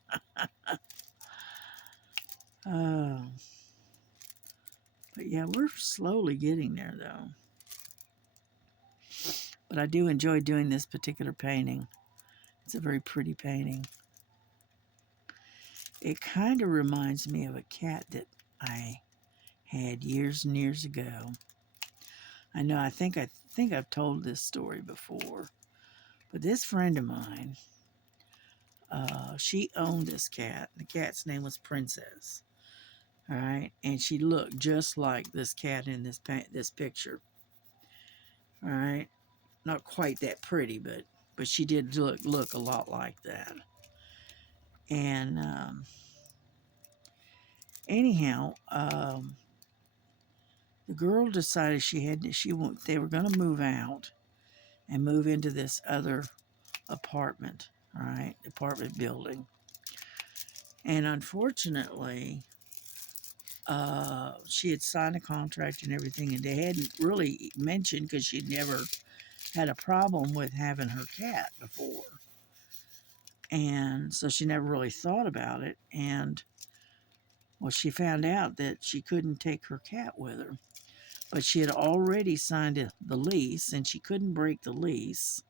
uh, but yeah, we're slowly getting there, though. But I do enjoy doing this particular painting. It's a very pretty painting. It kind of reminds me of a cat that I had years and years ago. I know, I think I've told this story before. But this friend of mine She owned this cat. The cat's name was Princess. All right, and she looked just like this cat in this picture. All right, not quite that pretty, but she did look a lot like that. And anyhow, the girl decided they were going to move out and move into this other apartment, all right, apartment building. And unfortunately, she had signed a contract and everything, and they hadn't really mentioned because she'd never had a problem with having her cat before. And so she never really thought about it. And well, she found out that she couldn't take her cat with her. But she had already signed the lease, and she couldn't break the lease.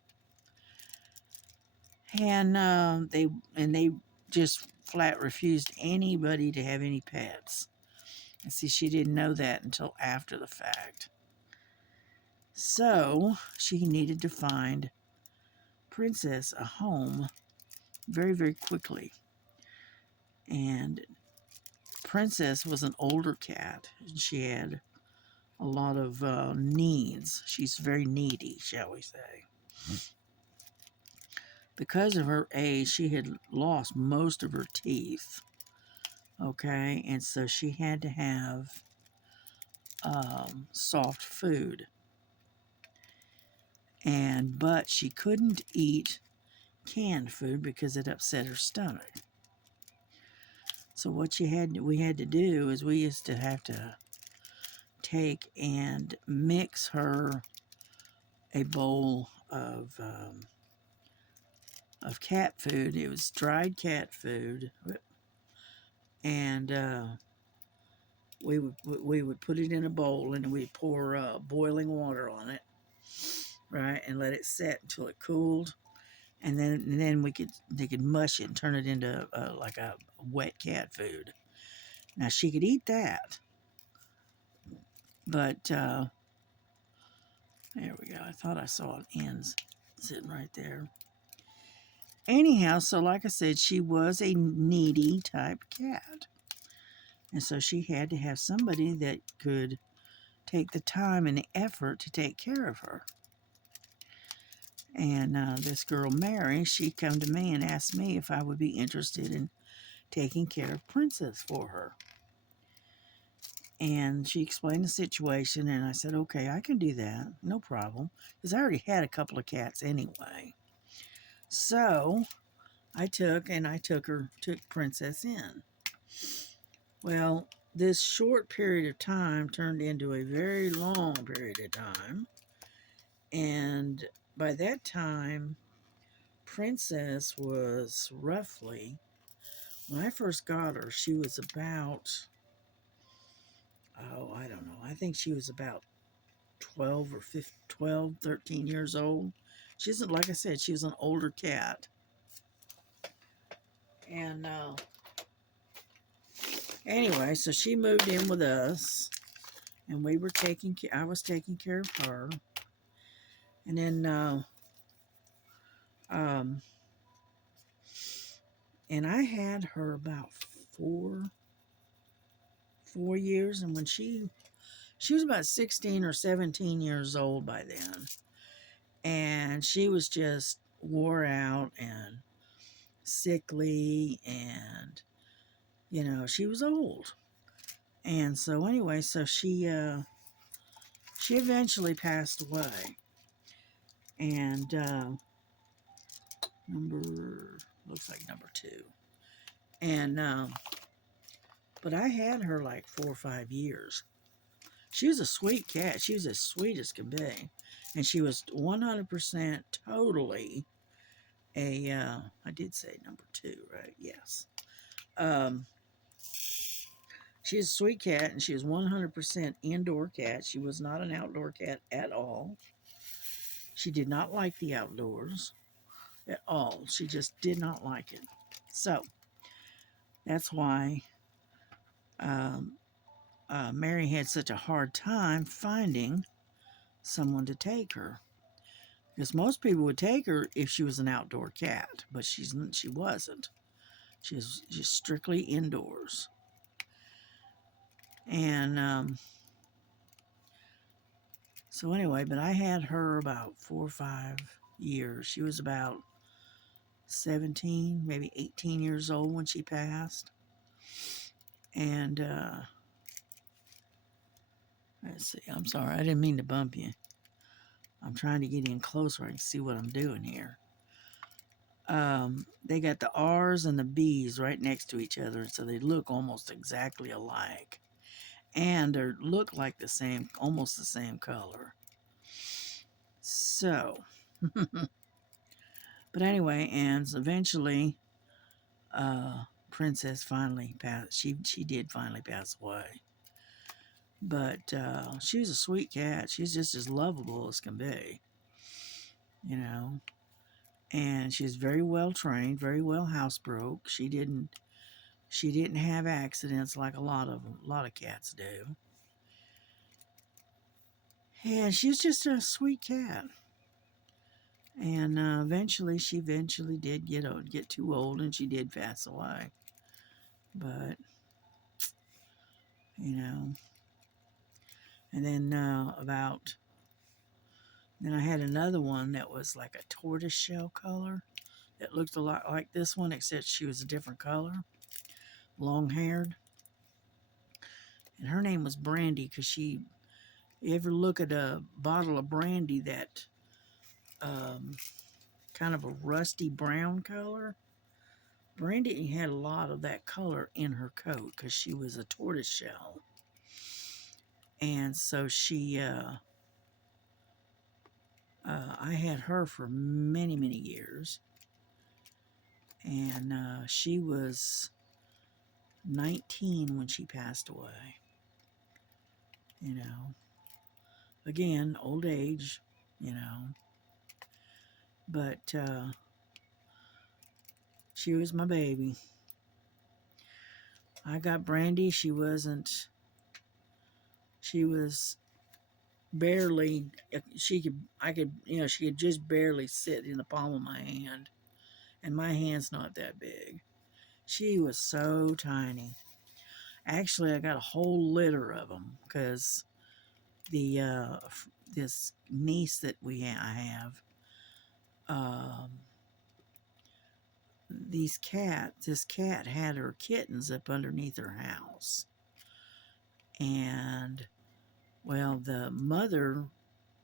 And they just flat refused anybody to have any pets. And see, she didn't know that until after the fact. So she needed to find Princess a home very, very quickly. And Princess was an older cat, and she had a lot of needs. She's very needy, shall we say. Because of her age, she had lost most of her teeth. Okay, and so she had to have soft food. But she couldn't eat canned food because it upset her stomach. So what we had to do is we used to have to take and mix her a bowl of cat food. It was dried cat food, and we would put it in a bowl, and we'd pour boiling water on it, right, and let it set until it cooled, and then they could mush it and turn it into like a wet cat food. Now she could eat that, but there we go. I thought I saw an ends sitting right there. Anyhow, so like I said, she was a needy type cat. And so she had to have somebody that could take the time and the effort to take care of her. And this girl, Mary, she come to me and asked me if I would be interested in taking care of Princess for her. And she explained the situation, and I said, okay, I can do that. No problem. Because I already had a couple of cats anyway. So I took Princess in. Well, this short period of time turned into a very long period of time. And by that time, Princess was roughly, when I first got her, she was about, I don't know, I think she was about 12 or 15, 12, 13 years old. She's, like I said, she was an older cat. And anyway, so she moved in with us, and I was taking care of her. And then, and I had her about four years, and when she was about 16 or 17 years old by then, and she was just wore out and sickly, and she was old. And so anyway, so she eventually passed away. And looks like number 2. And but I had her like 4 or 5 years. She was a sweet cat. She was as sweet as could be. And she was 100% totally I did say number 2, right? Yes. She was a sweet cat, and she was 100% indoor cat. She was not an outdoor cat at all. She did not like the outdoors at all. She just did not like it. So that's why Mary had such a hard time finding someone to take her, Because most people would take her if she was an outdoor cat, but she wasn't. She's just strictly indoors. And so anyway, but I had her about 4 or 5 years. She was about 17, maybe 18 years old when she passed. And let's see, I'm sorry, I didn't mean to bump you. I'm trying to get in closer. I can see what I'm doing here. They got the R's and the B's right next to each other, so they look almost exactly alike. And they look like the same, almost the same color. So, but anyway, and eventually, Princess finally passed. She did finally pass away. But she was a sweet cat. She's just as lovable as can be, you know. And she's very well trained, very well housebroke. She didn't have accidents like a lot of cats do. And she's just a sweet cat. And eventually, she did get too old, and she did pass away. But you know, and then then I had another one that was like a tortoiseshell color that looked a lot like this one, except she was a different color, long-haired. And her name was Brandy because you ever look at a bottle of brandy that kind of a rusty brown color? Brandy had a lot of that color in her coat because she was a tortoiseshell. And so I had her for many, many years. And she was 19 when she passed away. You know, again, old age, you know. But she was my baby. I got Brandy. She was barely, she could just barely sit in the palm of my hand. And my hand's not that big. She was so tiny. Actually, I got a whole litter of them because this niece that I have, this cat had her kittens up underneath her house. And, well, the mother,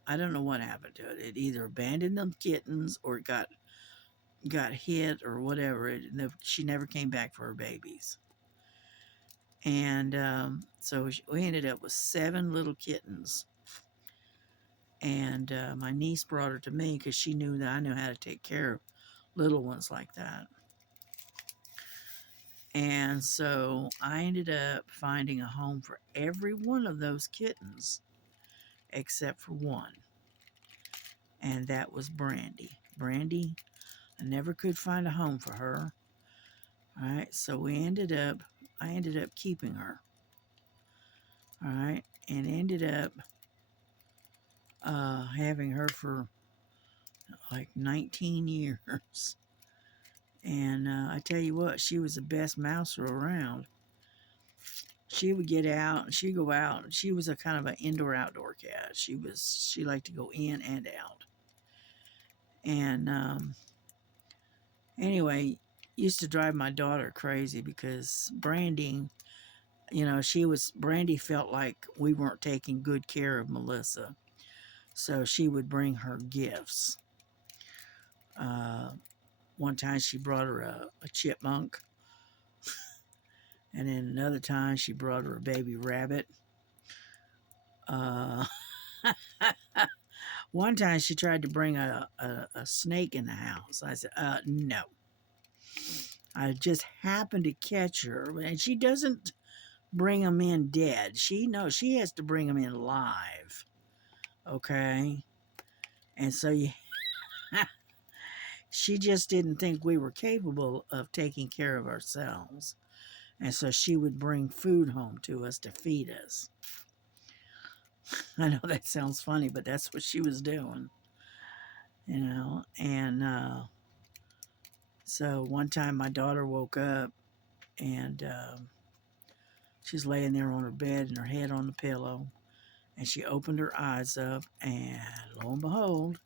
I don't know what happened to it. It either abandoned the kittens or it got hit or whatever. She never came back for her babies. And so we ended up with 7 little kittens. And my niece brought her to me because she knew that I knew how to take care of little ones like that. And so I ended up finding a home for every one of those kittens except for one. And that was Brandy. Brandy, I never could find a home for her. All right, so I ended up keeping her. All right, and ended up having her for like 19 years. And I tell you what, she was the best mouser around. She would get out, and she'd go out. She was a kind of an indoor-outdoor cat. She liked to go in and out. And anyway, used to drive my daughter crazy because Brandy, Brandy felt like we weren't taking good care of Melissa. So she would bring her gifts. One time she brought her a chipmunk. And then another time she brought her a baby rabbit. One time she tried to bring a snake in the house. I said, no. I just happened to catch her. And she doesn't bring them in dead. She has to bring them in live. Okay? And so she just didn't think we were capable of taking care of ourselves. And so she would bring food home to us to feed us. I know that sounds funny, but that's what she was doing. And so one time my daughter woke up and she's laying there on her bed and her head on the pillow, and she opened her eyes up, and lo and behold,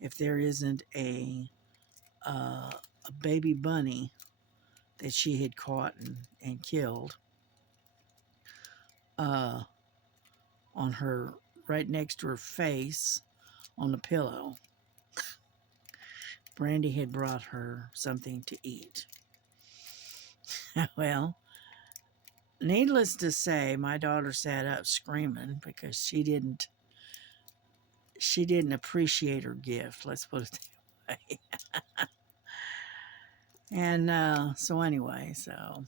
if there isn't a baby bunny that she had caught and killed on her, right next to her face on the pillow. Brandy had brought her something to eat. Well, needless to say, my daughter sat up screaming because she didn't appreciate her gift. Let's put it that way. And so anyway, so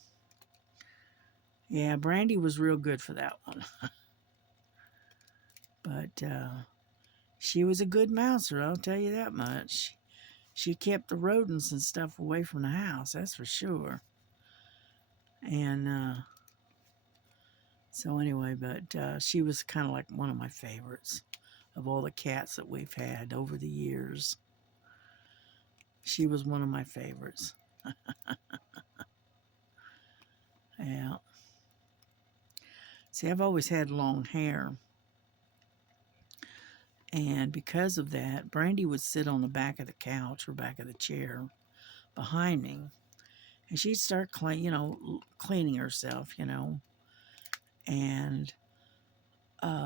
yeah, Brandy was real good for that one. But she was a good mouser, I'll tell you that much. She kept the rodents and stuff away from the house, that's for sure. And so anyway, but she was kind of like one of my favorites of all the cats that we've had over the years. She was one of my favorites. Yeah. See, I've always had long hair. And because of that, Brandy would sit on the back of the couch or back of the chair behind me. And she'd start cleaning herself, And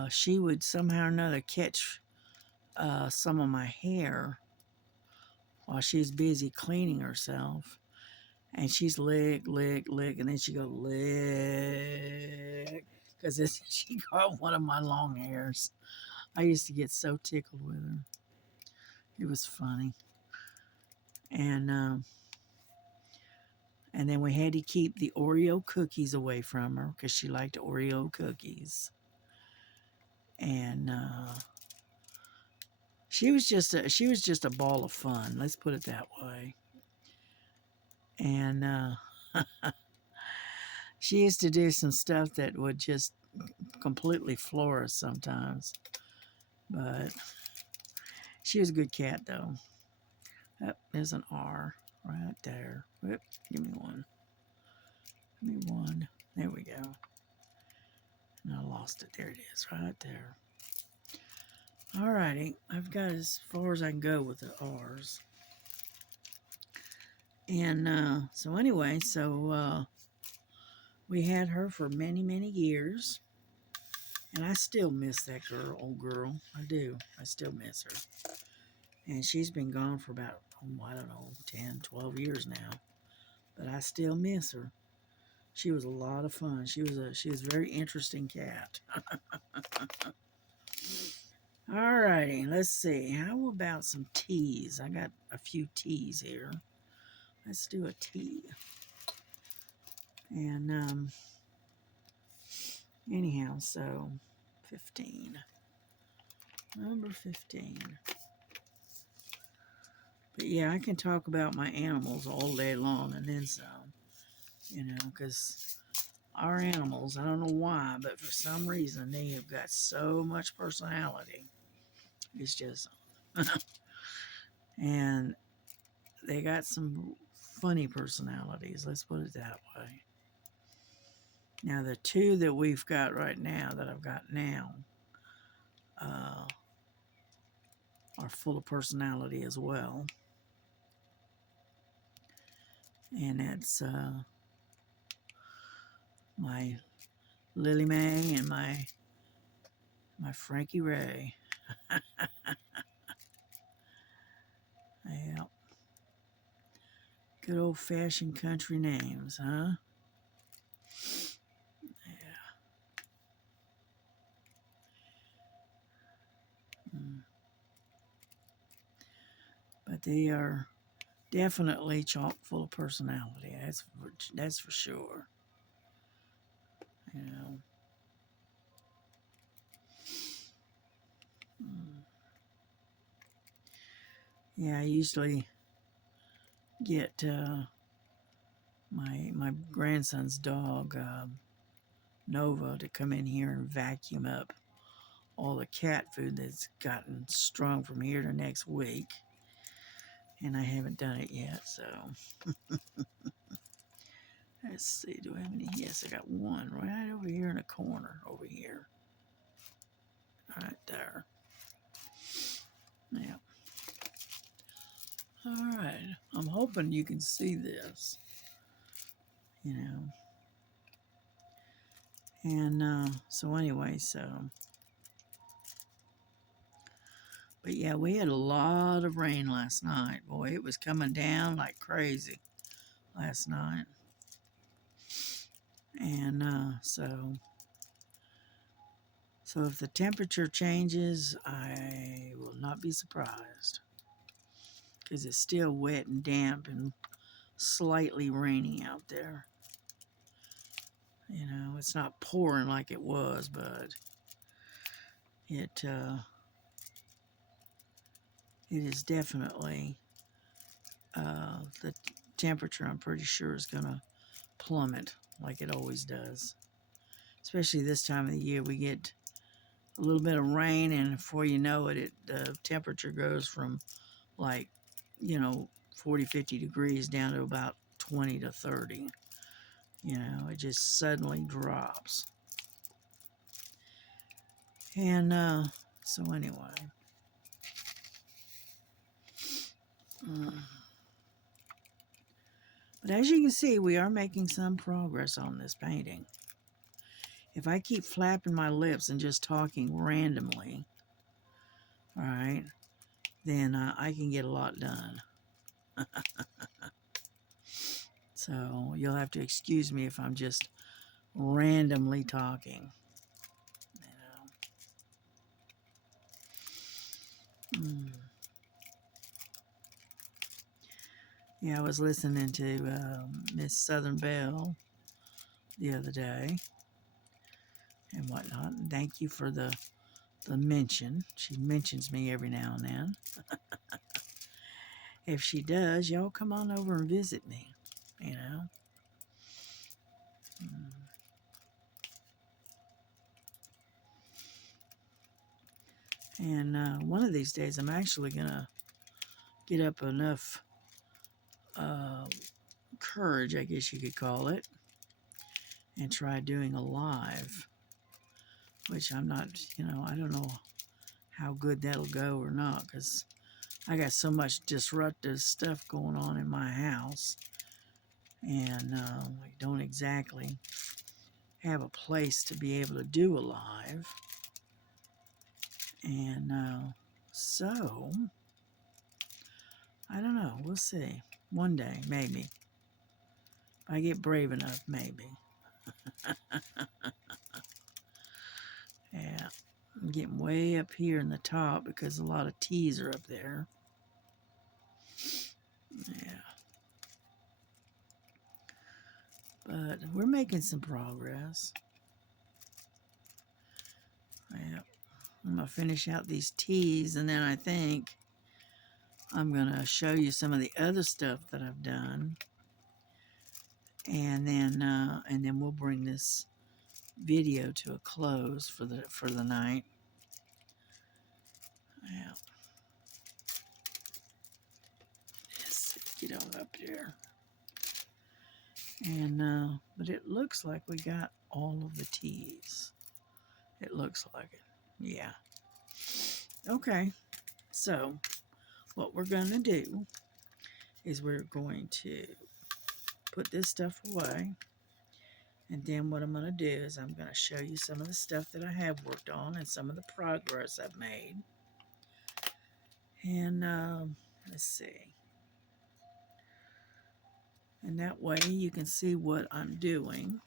she would somehow or another catch some of my hair while she's busy cleaning herself. And she's lick, lick, lick, and then she go lick, because she caught one of my long hairs. I used to get so tickled with her. It was funny. And then we had to keep the Oreo cookies away from her because she liked Oreo cookies. And she was just a ball of fun. Let's put it that way. And she used to do some stuff that would just completely floor us sometimes. But she was a good cat, though. Oh, there's an R right there. Whoop, give me one. Give me one. There we go. And I lost it. There it is, right there. Alrighty, I've got as far as I can go with the R's. And so anyway, we had her for many, many years. And I still miss that old girl. I do. I still miss her. And she's been gone for about, I don't know, 10, 12 years now. But I still miss her. She was a lot of fun. She was a very interesting cat. Alrighty, let's see. How about some teas? I got a few teas here. Let's do a tea. And anyhow, so 15. Number 15. But yeah, I can talk about my animals all day long and then some. Because our animals, I don't know why, but for some reason they have got so much personality. It's just, and they got some funny personalities, let's put it that way. Now, the two that we've got right now, that I've got now, are full of personality as well. And that's my Lily Mae and my Frankie Ray. Yeah. Good old-fashioned country names, huh? Yeah. But they are definitely chock full of personality. That's for sure. Yeah, I usually get my grandson's dog Nova to come in here and vacuum up all the cat food that's gotten strung from here to next week. and I haven't done it yet, so let's see, do I have any? Yes, I got one right over here in a corner over here. Right there. Yeah. All right. I'm hoping you can see this, you know. And so anyway, but yeah, we had a lot of rain last night. Boy, it was coming down like crazy last night. And so if the temperature changes, I will not be surprised, because it's still wet and damp and slightly rainy out there. You know, it's not pouring like it was, but it is definitely, the temperature, I'm pretty sure, is going to plummet like it always does. Especially this time of the year, we get a little bit of rain, and before you know it, the temperature goes from like, 40, 50 degrees down to about 20 to 30. You know, it just suddenly drops. And so anyway. But as you can see, we are making some progress on this painting. If I keep flapping my lips and just talking randomly, all right, then I can get a lot done. So you'll have to excuse me if I'm just randomly talking. Yeah, I was listening to Miss Southern Belle the other day and whatnot. And thank you for the mention. She mentions me every now and then. If she does, y'all come on over and visit me, you know. And one of these days, I'm actually going to get up enough courage, I guess you could call it, and try doing a live, which I'm not, I don't know how good that'll go or not, because I got so much disruptive stuff going on in my house, and I don't exactly have a place to be able to do a live. And so, I don't know. We'll see. One day, maybe. If I get brave enough, maybe. Yeah. I'm getting way up here in the top because a lot of T's are up there. Yeah. But we're making some progress. Yeah. I'm going to finish out these T's, and then I think I'm going to show you some of the other stuff that I've done. And then we'll bring this video to a close for the night. Yeah. Let's get on up there. And but it looks like we got all of the T's. It looks like it. Yeah. Okay. So what we're going to do is we're going to put this stuff away. And then what I'm going to do is I'm going to show you some of the stuff that I have worked on and some of the progress I've made. And let's see. And that way you can see what I'm doing.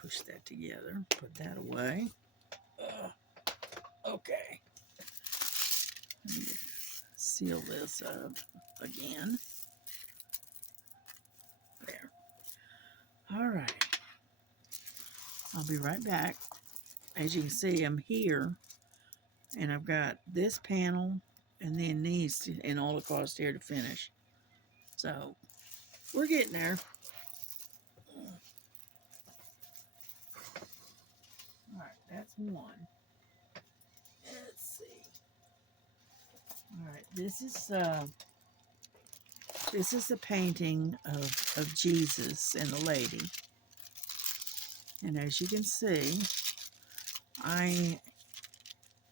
Push that together. Put that away. Okay. Seal this up again. There. All right. I'll be right back. As you can see, I'm here, and I've got this panel and then these and all across here to finish. So we're getting there. All right, that's one. Let's see. Alright, this is a painting of Jesus and the lady. And as you can see, I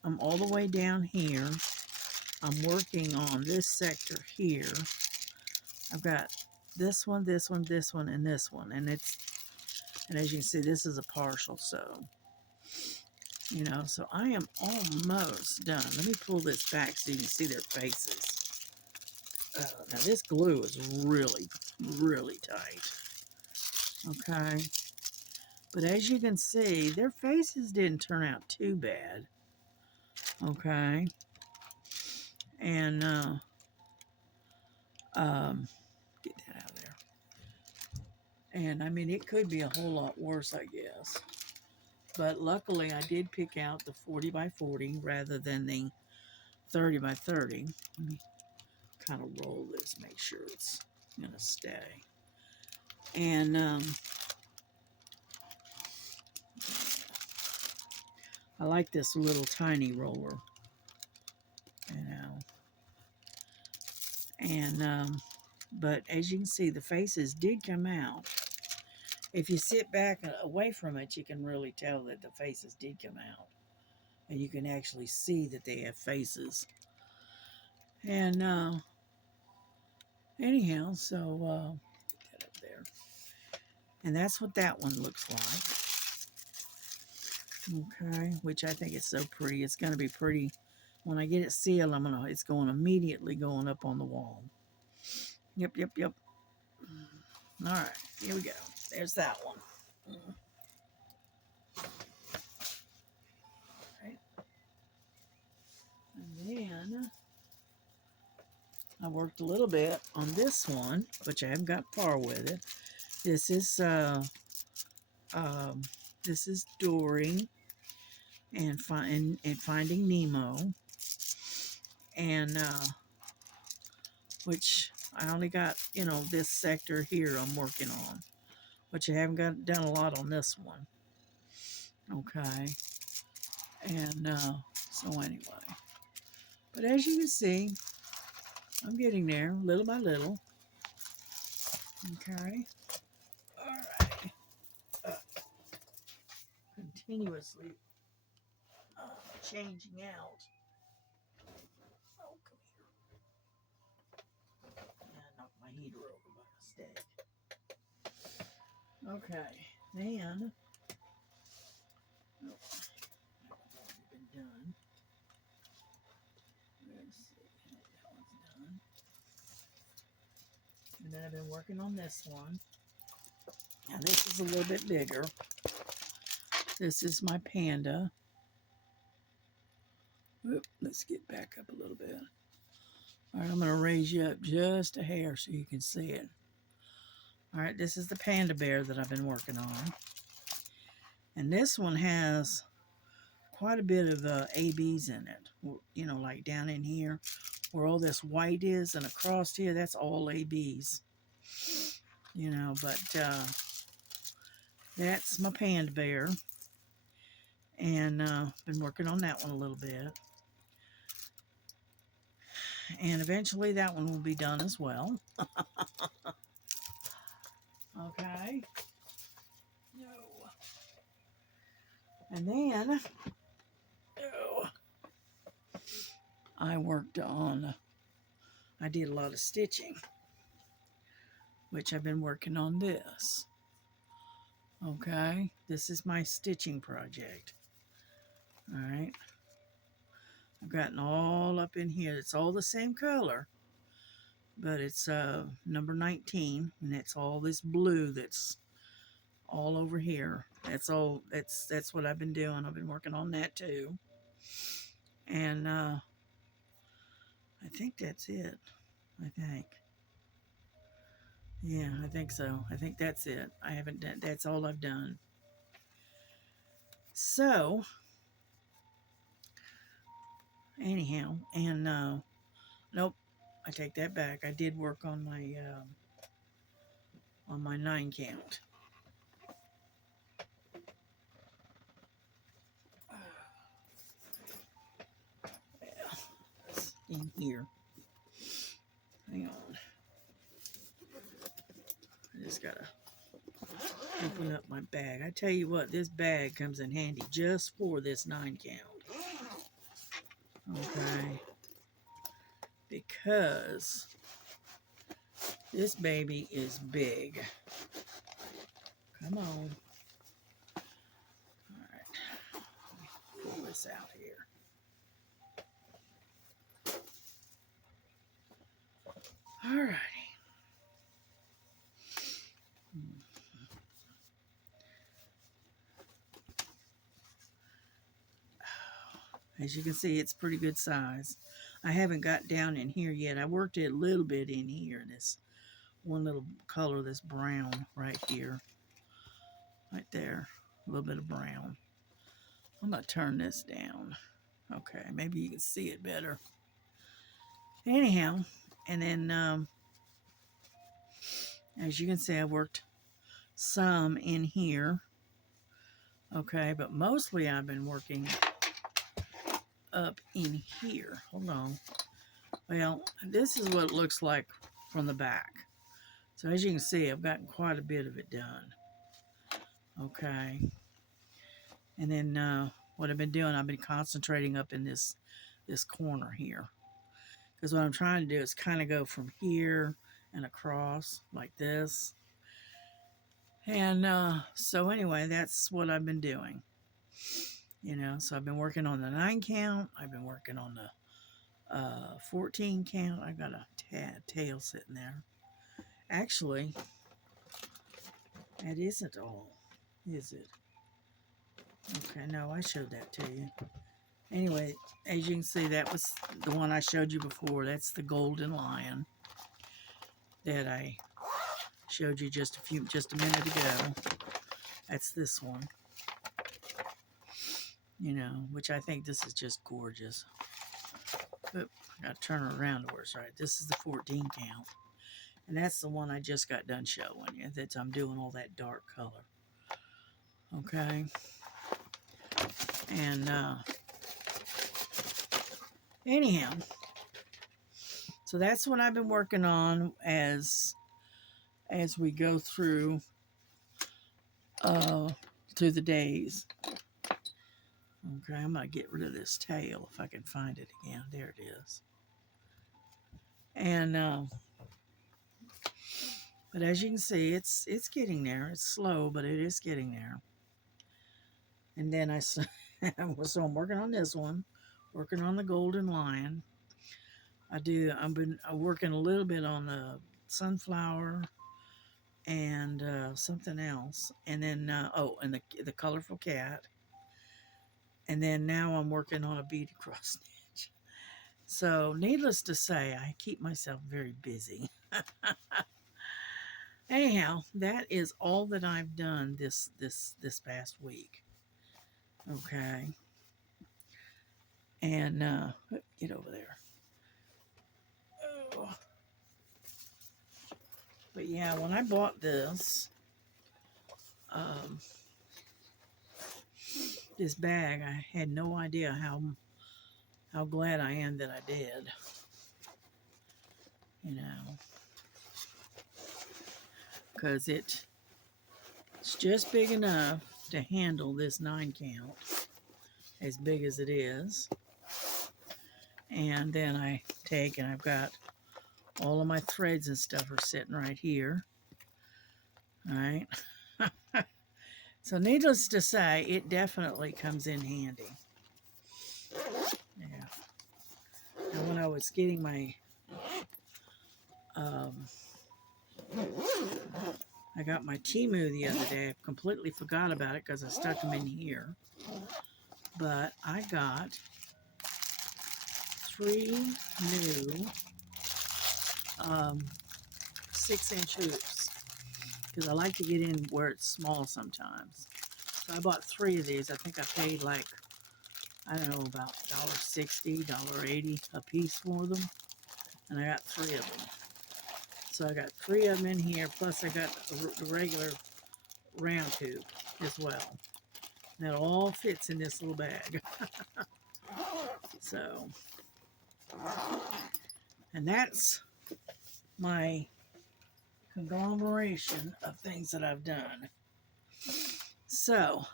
am all the way down here. I'm working on this sector here. I've got this one, this one, this one, and this one. And as you can see, this is a partial sew. You know, so I am almost done. Let me pull this back so you can see their faces. Now this glue is really, really tight. Okay. But as you can see, their faces didn't turn out too bad. Okay. And, get that out of there. And, I mean, it could be a whole lot worse, I guess. But luckily, I did pick out the 40 by 40 rather than the 30 by 30. Let me kind of roll this, make sure it's going to stay. And, I like this little tiny roller, you know. And, but as you can see, the faces did come out. If you sit back away from it, you can really tell that the faces did come out. And you can actually see that they have faces. And, anyhow, so, get that up there. And that's what that one looks like. Okay, which I think is so pretty. It's going to be pretty. When I get it sealed, it's going immediately going up on the wall. Yep. All right, here we go. There's that one. All right. And then I worked a little bit on this one, which I haven't got far with it. This is Dory and Finding Nemo, and which I only got, you know, this sector here I'm working on, which I haven't done a lot on this one. Okay, and so anyway, but as you can see, I'm getting there little by little. Okay, all right, continuously changing out. Oh, come here. Yeah, I knocked my heater over by mistake. Okay, then, oh, that one's already been done. Let's see, that one's done. And then I've been working on this one. Now this is a little bit bigger. This is my panda. Oop, let's get back up a little bit. All right, I'm going to raise you up just a hair so you can see it. All right, this is the panda bear that I've been working on. And this one has quite a bit of ABs in it. You know, like down in here where all this white is and across here, that's all ABs. You know, but that's my panda bear. And been working on that one a little bit. And eventually that one will be done as well. Okay. No. And then I did a lot of stitching, which I've been working on this. Okay. This is my stitching project. All right. I've gotten all up in here. It's all the same color, but it's number 19, and it's all this blue that's all over here. That's all. That's what I've been doing. I've been working on that too. And I think that's it. I think. Yeah, I think so. I think that's it. I haven't done. That's all I've done. So anyhow, and nope, I take that back. I did work on my 9 count. Yeah. here. Hang on. I just gotta open up my bag. I tell you what, this bag comes in handy just for this 9 count. Okay. Because this baby is big. Come on. Alright. Pull this out here. Alrighty. As you can see, it's pretty good size. I haven't got down in here yet. I worked it a little bit in here. This one little color, this brown right here. Right there. A little bit of brown. I'm going to turn this down. Okay, maybe you can see it better. Anyhow, and then as you can see, I worked some in here. Okay, but mostly I've been working up in here. Hold on. Well, this is what it looks like from the back. So as you can see, I've gotten quite a bit of it done. Okay. And then what I've been doing, I've been concentrating up in this corner here. Because what I'm trying to do is kind of go from here and across like this. And so anyway, that's what I've been doing. You know, so I've been working on the 9 count. I've been working on the 14 count. I got a tail sitting there. Actually, that isn't all, is it? Okay, no, I showed that to you. Anyway, as you can see, that was the one I showed you before. That's the golden lion that I showed you just a minute ago. That's this one. You know, which I think this is just gorgeous. Oop, I gotta turn her around to where it's right. This is the 14 count. And that's the one I just got done showing you. That I'm doing all that dark color. Okay. And anyhow, so that's what I've been working on as we go through the days. Okay, I'm gonna get rid of this tail if I can find it again. There it is. And but as you can see, it's getting there. It's slow, but it is getting there. And then so I'm working on this one, working on the golden lion. I've been working a little bit on the sunflower and something else, and then and the colorful cat. And then now I'm working on a beaded cross stitch. So needless to say, I keep myself very busy. Anyhow, that is all that I've done this past week. Okay. And get over there. Oh. But yeah, when I bought this this bag, I had no idea how glad I am that I did. You know, because it's just big enough to handle this 9 count, as big as it is. And then I take and I've got all of my threads and stuff are sitting right here. All right. So needless to say, it definitely comes in handy. Yeah. And when I was getting my I got my Temu the other day. I completely forgot about it because I stuck them in here. But I got 3 new 6-inch hoops because I like to get in where it's small sometimes. So I bought 3 of these. I think I paid like, I don't know, about $1.60, $1.80 a piece for them. And I got 3 of them. So I got 3 of them in here, plus I got the regular round hoop as well. That all fits in this little bag. So, And that's my conglomeration of things that I've done. So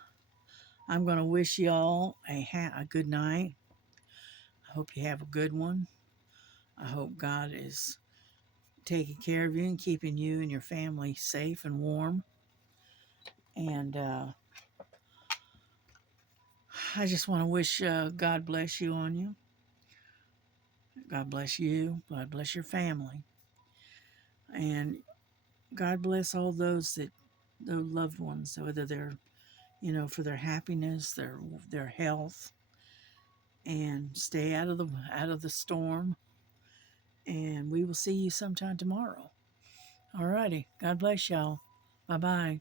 I'm going to wish y'all a good night. I hope you have a good one. I hope God is taking care of you and keeping you and your family safe and warm. And I just want to wish God bless you on you. God bless you. God bless your family. And God bless all those loved ones, whether they're, for their happiness, their health, and stay out of the storm. And we will see you sometime tomorrow. All righty. God bless y'all. Bye-bye.